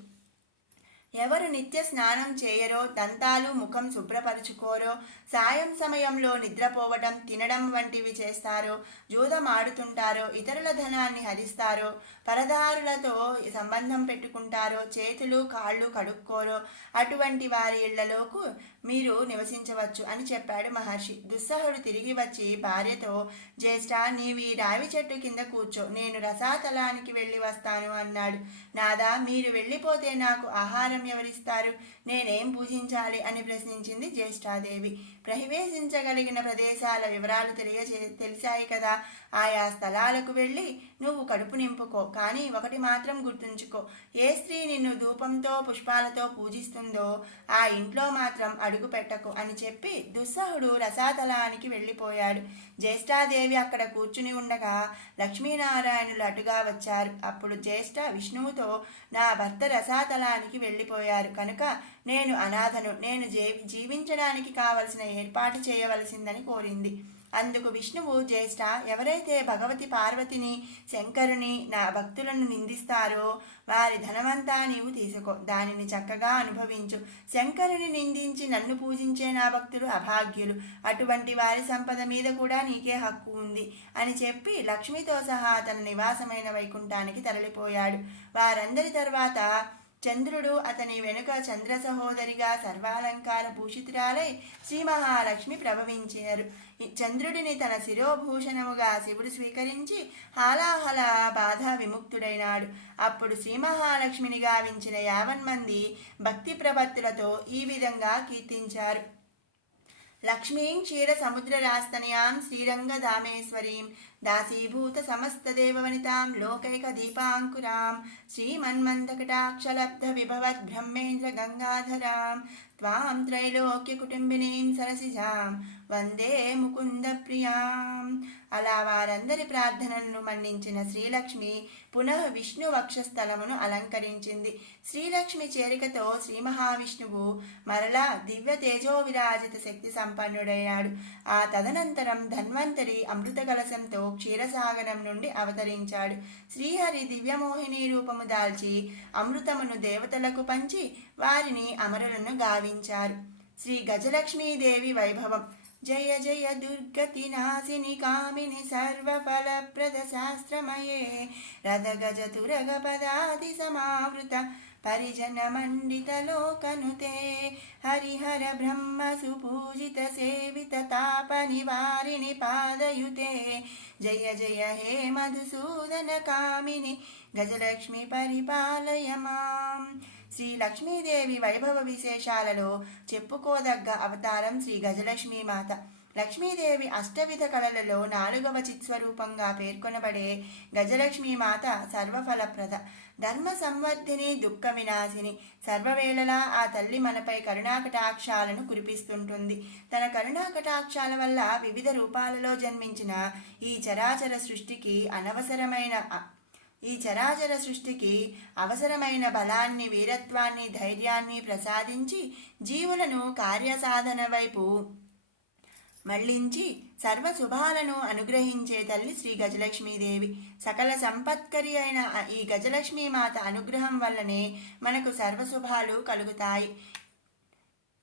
ఎవరు నిత్య స్నానం చేయరో, దంతాలు ముఖం శుభ్రపరుచుకోరో, సాయం సమయంలో నిద్రపోవడం, తినడం వంటివి చేస్తారో, జూదమాడుతుంటారో, ఇతరుల ధనాన్ని హరిస్తారో, పరదారులతో సంబంధం పెట్టుకుంటారో, చేతులు కాళ్ళు కడుక్కోరో అటువంటి వారి ఇళ్లలోకి మీరు నివసించవచ్చు అని చెప్పాడు మహర్షి. దుస్సహుడు తిరిగి వచ్చి భార్యతో, జ్యేష్ఠ, నీవు ఈ రావి చెట్టు కింద కూర్చో, నేను రసాతలానికి వెళ్ళి వస్తాను అన్నాడు. నాదా, మీరు వెళ్ళిపోతే నాకు ఆహారం ఎవరిస్తారు, నేనేం పూజించాలి అని ప్రశ్నించింది జ్యేష్ఠాదేవి. ప్రవేశించగలిగిన ప్రదేశాల వివరాలు తెలిసాయి కదా, ఆయా స్థలాలకు వెళ్ళి నువ్వు కడుపు నింపుకో. కానీ ఒకటి మాత్రం గుర్తుంచుకో, ఏ స్త్రీ నిన్ను ధూపంతో పుష్పాలతో పూజిస్తుందో ఆ ఇంట్లో మాత్రం అడుగు పెట్టకు అని చెప్పి దుస్సహుడు రసాతలానికి వెళ్ళిపోయాడు. జ్యేష్ఠాదేవి అక్కడ కూర్చుని ఉండగా లక్ష్మీనారాయణులు అటుగా వచ్చారు. అప్పుడు జ్యేష్ఠ విష్ణువుతో, నా భర్త రసాతలానికి వెళ్ళిపోయారు కనుక నేను అనాథను, నేను జీవించడానికి కావలసిన ఏర్పాటు చేయవలసిందని కోరింది. అందుకు విష్ణువు, జ్యేష్ఠ, ఎవరైతే భగవతి పార్వతిని, శంకరుని, నా భక్తులను నిందిస్తారో వారి ధనమంతా నీవు తీసుకో, దానిని చక్కగా అనుభవించు. శంకరుని నిందించి నన్ను పూజించే నా భక్తులు అభాగ్యులు, అటువంటి వారి సంపద మీద కూడా నీకే హక్కు ఉంది అని చెప్పి లక్ష్మితో సహా తన నివాసమైన వైకుంఠానికి తరలిపోయాడు. వారందరి తర్వాత చంద్రుడు, అతని వెనుక చంద్ర సహోదరిగా సర్వాలంకార భూషితురాలై శ్రీ మహాలక్ష్మి ప్రభవించారు. చంద్రుడిని తన శిరోభూషణముగా శివుడు స్వీకరించి హాలాహల బాధ విముక్తుడైనాడు. అప్పుడు శ్రీ మహాలక్ష్మిని గావించిన 50 మంది భక్తి ప్రపత్తులతో ఈ విధంగా కీర్తించారు. లక్ష్మీం క్షీర సముద్రరాస్తనయాం శ్రీరంగధామేశ్వరీం దాసీభూత సమస్తదేవవనితాం లోకైక దీపాంకురాం శ్రీమన్మందకటాక్షలబ్ధ విభవద్ బ్రహ్మేంద్ర గంగాధరాం త్వాం త్రైలోక్య కుటుంబినీం సరసిజాం వందే ముకుంద ప్రియాం. అలా వారందరి ప్రార్థనలను మన్నించిన శ్రీలక్ష్మి పునః విష్ణు వక్షస్థలమును అలంకరించింది. శ్రీలక్ష్మి చేరికతో శ్రీ మహావిష్ణువు మరలా దివ్య తేజో విరాజిత శక్తి సంపన్నుడైనాడు. ఆ తదనంతరం ధన్వంతరి అమృత కలశంతో క్షీరసాగరం నుండి అవతరించాడు. శ్రీహరి దివ్యమోహిని రూపము దాల్చి అమృతమును దేవతలకు పంచి వారిని అమరులను గావించారు. శ్రీ గజలక్ష్మీదేవి వైభవం. జయ జయ దుర్గతి నాశిని కామిని సర్వఫలప్రద శాస్త్రమయే రథగజ తురగ పదాది సమావృత పరిజన మండిత లోకనుతే హరిహర బ్రహ్మ సుపూజిత సేవిత తాప నివారిణి పాదయుతే జయ జయ హే మధుసూదన కామిని గజలక్ష్మి పరిపాలయ మాం. శ్రీ లక్ష్మీదేవి వైభవ విశేషాలలో చెప్పుకోదగ్గ అవతారం శ్రీ గజలక్ష్మీ మాత. లక్ష్మీదేవి అష్టవిధ కళలలో 4వ చిత్స్వరూపంగా పేర్కొనబడే గజలక్ష్మీ మాత సర్వఫలప్రద, ధర్మ సంవర్ధిని, దుఃఖ వినాశిని. సర్వవేళలా ఆ తల్లి మనపై కరుణాకటాక్షాలను కురిపిస్తుంటుంది. తన కరుణాకటాక్షాల వల్ల వివిధ రూపాలలో జన్మించిన ఈ చరాచర సృష్టికి అవసరమైన బలాన్ని, వీరత్వాన్ని, ధైర్యాన్ని ప్రసాదించి జీవులను కార్యసాధన వైపు మళ్లించి సర్వశుభాలను అనుగ్రహించే తల్లి శ్రీ గజలక్ష్మీదేవి. సకల సంపత్కరి అయిన ఈ గజలక్ష్మీ మాత అనుగ్రహం వల్లనే మనకు సర్వశుభాలు కలుగుతాయి.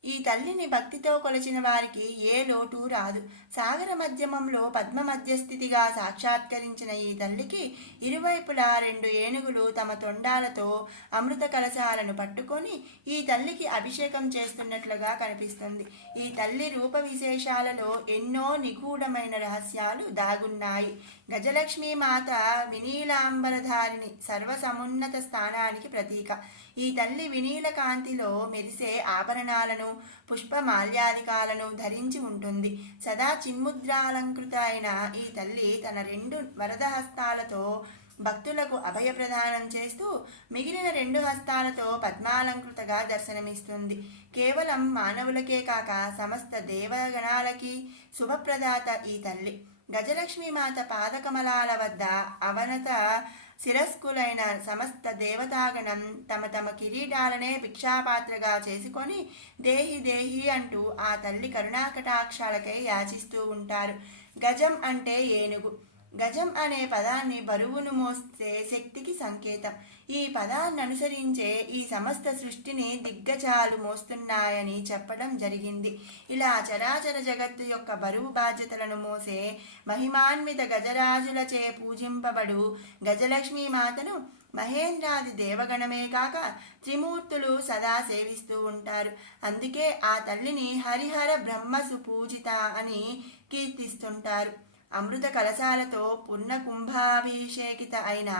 ఈ తల్లిని భక్తితో కొలిచిన వారికి ఏ లోటు రాదు. సాగర మధ్యమంలో పద్మ మధ్యస్థితిగా సాక్షాత్కరించిన ఈ తల్లికి ఇరువైపులా 2 ఏనుగులు తమ తొండాలతో అమృత కలశాలను పట్టుకొని ఈ తల్లికి అభిషేకం చేస్తున్నట్లుగా కనిపిస్తుంది. ఈ తల్లి రూప విశేషాలలో ఎన్నో నిగూఢమైన రహస్యాలు దాగున్నాయి. గజలక్ష్మీ మాత వినీలాంబరధారిణి, సర్వసమున్నత స్థానానికి ప్రతీక. ఈ తల్లి వినీల కాంతిలో మెరిసే ఆభరణాలను, పుష్పమాల్యాదికాలను ధరించి ఉంటుంది. సదా చిన్ముద్రాలంకృత అయిన ఈ తల్లి తన 2 వరద హస్తాలతో భక్తులకు అభయ ప్రదానం చేస్తూ మిగిలిన 2 హస్తాలతో పద్మాలంకృతగా దర్శనమిస్తుంది. కేవలం మానవులకే కాక సమస్త దేవగణాలకి శుభప్రదాత ఈ తల్లి. గజలక్ష్మీ మాత పాదకమలాల వద్ద అవనత శిరస్కులైన సమస్త దేవతాగణం తమ తమ కిరీటాలనే భిక్షాపాత్రగా చేసుకొని దేహి దేహి అంటూ ఆ తల్లి కరుణాకటాక్షాలకై యాచిస్తూ ఉంటారు. గజం అంటే ఏనుగు. గజం అనే పదాన్ని బరువును మోసే శక్తికి సంకేతం. ఈ పదాన్ని అనుసరించే ఈ సమస్త సృష్టిని దిగ్గజాలు మోస్తున్నాయని చెప్పడం జరిగింది. ఇలా చరాచర జగత్తు యొక్క బరువు బాధ్యతలను మోసే మహిమాన్విత గజరాజులచే పూజింపబడు గజలక్ష్మీ మాతను మహేంద్రాది దేవగణమే కాక త్రిమూర్తులు సదా సేవిస్తూ ఉంటారు. అందుకే ఆ తల్లిని హరిహర బ్రహ్మ సుపూజిత అని కీర్తిస్తుంటారు. అమృత కలశాలతో పున్న కుంభాభిషేకిత అయిన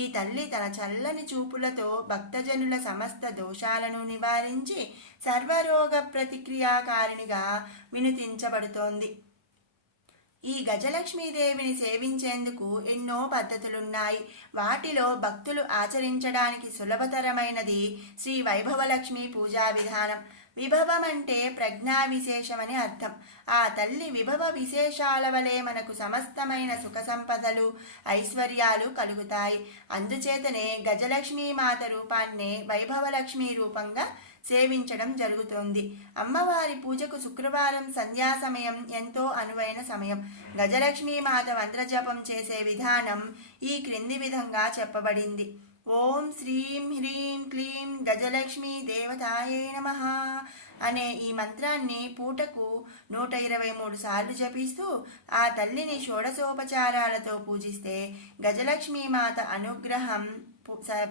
ఈ తల్లి తన చల్లని చూపులతో భక్తజనుల సమస్త దోషాలను నివారించి సర్వరోగ ప్రతిక్రియాకారిణిగా వినుతించబడుతోంది. ఈ గజలక్ష్మీదేవిని సేవించేందుకు ఎన్నో పద్ధతులున్నాయి. వాటిలో భక్తులు ఆచరించడానికి సులభతరమైనది శ్రీ వైభవలక్ష్మి పూజా విధానం. విభవం అంటే ప్రజ్ఞా విశేషమని అర్థం. ఆ తల్లి విభవ విశేషాల వలె మనకు సమస్తమైన సుఖ సంపదలు, ఐశ్వర్యాలు కలుగుతాయి. అందుచేతనే గజలక్ష్మీ మాత రూపాన్నే వైభవలక్ష్మి రూపంగా సేవించడం జరుగుతోంది. అమ్మవారి పూజకు శుక్రవారం సంధ్యా సమయం ఎంతో అనువైన సమయం. గజలక్ష్మీ మాత మంత్రజపం చేసే విధానం ఈ క్రింది విధంగా చెప్పబడింది. ఓం శ్రీం హ్రీం క్లీం గజలక్ష్మీ దేవతాయే నమః అనే ఈ మంత్రాన్ని పూటకు 123 సార్లు జపిస్తూ ఆ తల్లిని షోడశోపచారాలతో పూజిస్తే గజలక్ష్మీ మాత అనుగ్రహం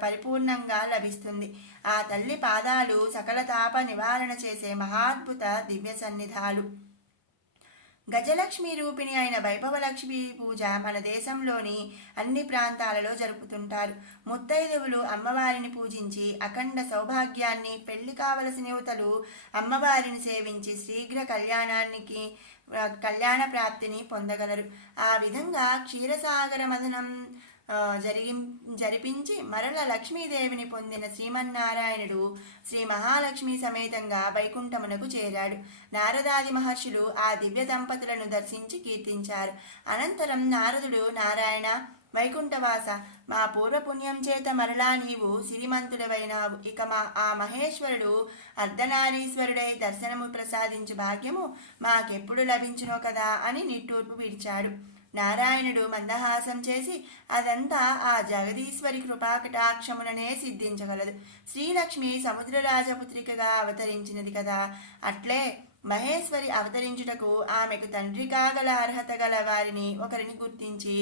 పరిపూర్ణంగా లభిస్తుంది. ఆ తల్లి పాదాలు సకల తాప నివారణ చేసే మహాద్భుత దివ్య సన్నిధాలు. గజలక్ష్మి రూపిణి అయిన వైభవలక్ష్మి పూజ మన దేశంలోని అన్ని ప్రాంతాలలో జరుపుతుంటారు. ముత్తైదువులు అమ్మవారిని పూజించి అఖండ సౌభాగ్యాన్ని, పెళ్లి కావలసిన యువతలు అమ్మవారిని సేవించి శీఘ్ర కళ్యాణ ప్రాప్తిని పొందగలరు. ఆ విధంగా క్షీరసాగర మథనం జరిపించి మరల లక్ష్మీదేవిని పొందిన శ్రీమన్నారాయణుడు శ్రీ మహాలక్ష్మి సమేతంగా వైకుంఠమునకు చేరాడు. నారదాది మహర్షులు ఆ దివ్య దంపతులను దర్శించి కీర్తించారు. అనంతరం నారదుడు, నారాయణ, వైకుంఠవాస, మా పూర్వపుణ్యం చేత మరలా నీవు సిరిమంతుడవైనావు. ఇక ఆ మహేశ్వరుడు అర్ధనారీశ్వరుడై దర్శనము ప్రసాదించు భాగ్యము మాకెప్పుడు లభించునో కదా అని నిట్టూర్పు విడిచాడు. నారాయణుడు మందహాసం చేసి, అదంతా ఆ జగదీశ్వరి కృపాకటాక్షముననే సిద్ధించగలదు. శ్రీలక్ష్మి సముద్రరాజపుత్రికగా అవతరించినది కదా, అట్లే మహేశ్వరి అవతరించుటకు ఆమెకు తండ్రి కాగల అర్హత గల వారిని ఒకరిని గుర్తించి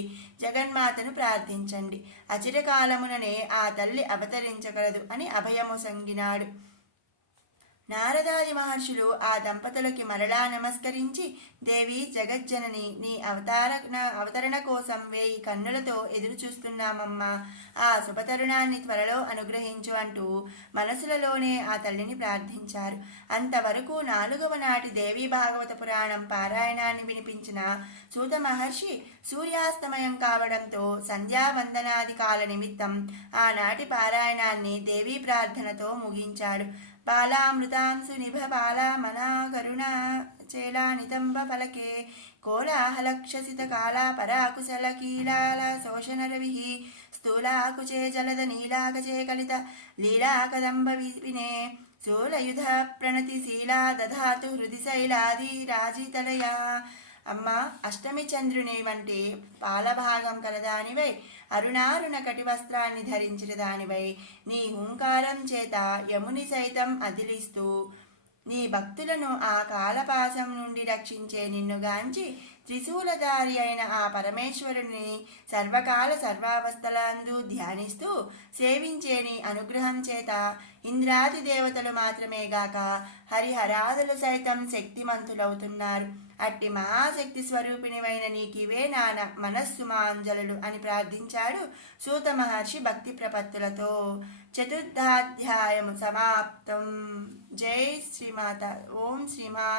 జగన్మాతను ప్రార్థించండి. అచిరకాలముననే ఆ తల్లి అవతరించగలదు అని అభయము సంగినాడు. నారదాది మహర్షులు ఆ దంపతులకి మరలా నమస్కరించి, దేవి జగజ్జనని, నీ అవతరణ కోసం 1000 కన్నులతో ఎదురు చూస్తున్నామమ్మా. ఆ శుభతరుణాన్ని త్వరలో అనుగ్రహించు అంటూ మనసులలోనే ఆ తల్లిని ప్రార్థించారు. అంతవరకు 4వ నాటి దేవీ భాగవత పురాణం పారాయణాన్ని వినిపించిన సూత మహర్షి సూర్యాస్తమయం కావడంతో సంధ్యావందనాది కాల నిమిత్తం ఆనాటి పారాయణాన్ని దేవీ ప్రార్థనతో ముగించాడు. బాలామృతాంశు నిభ బాలా మనా కరుణా చేలా నితంబ ఫలకే కోలాహలక్షసిత కాళా పరాకుశల కీలాల శోషణ రవి స్థూలాకుచే జలద నీలాకచే కలిత లీలాకదంబ విపినే శూలయుధ ప్రణతి శీలా దధాతు హృది శైలాది రాజితలయా. అమ్మ, అష్టమి చంద్రుని వంటి పాలభాగం కలదానివై, అరుణారుణ కటివస్త్రాన్ని ధరించిన దానివై, నీ హుంకారం చేత యముని సైతం అదిలిస్తూ నీ భక్తులను ఆ కాలపాశం నుండి రక్షించే నిన్నుగాంచి త్రిశూలధారి అయిన ఆ పరమేశ్వరుని సర్వకాల సర్వావస్థలందు ధ్యానిస్తూ సేవించే నీ అనుగ్రహం చేత ఇంద్రాది దేవతలు మాత్రమే గాక హరిహరాదులు సైతం శక్తిమంతులవుతున్నారు. అట్టి మహాశక్తి స్వరూపిణివైన నీకివే నా మనస్సు మాంజలు అని ప్రార్థించాడు సూత మహర్షి భక్తి ప్రపత్తులతో. చతుర్థాధ్యాయము సమాప్తం. జై శ్రీమాత. ఓం శ్రీమాత.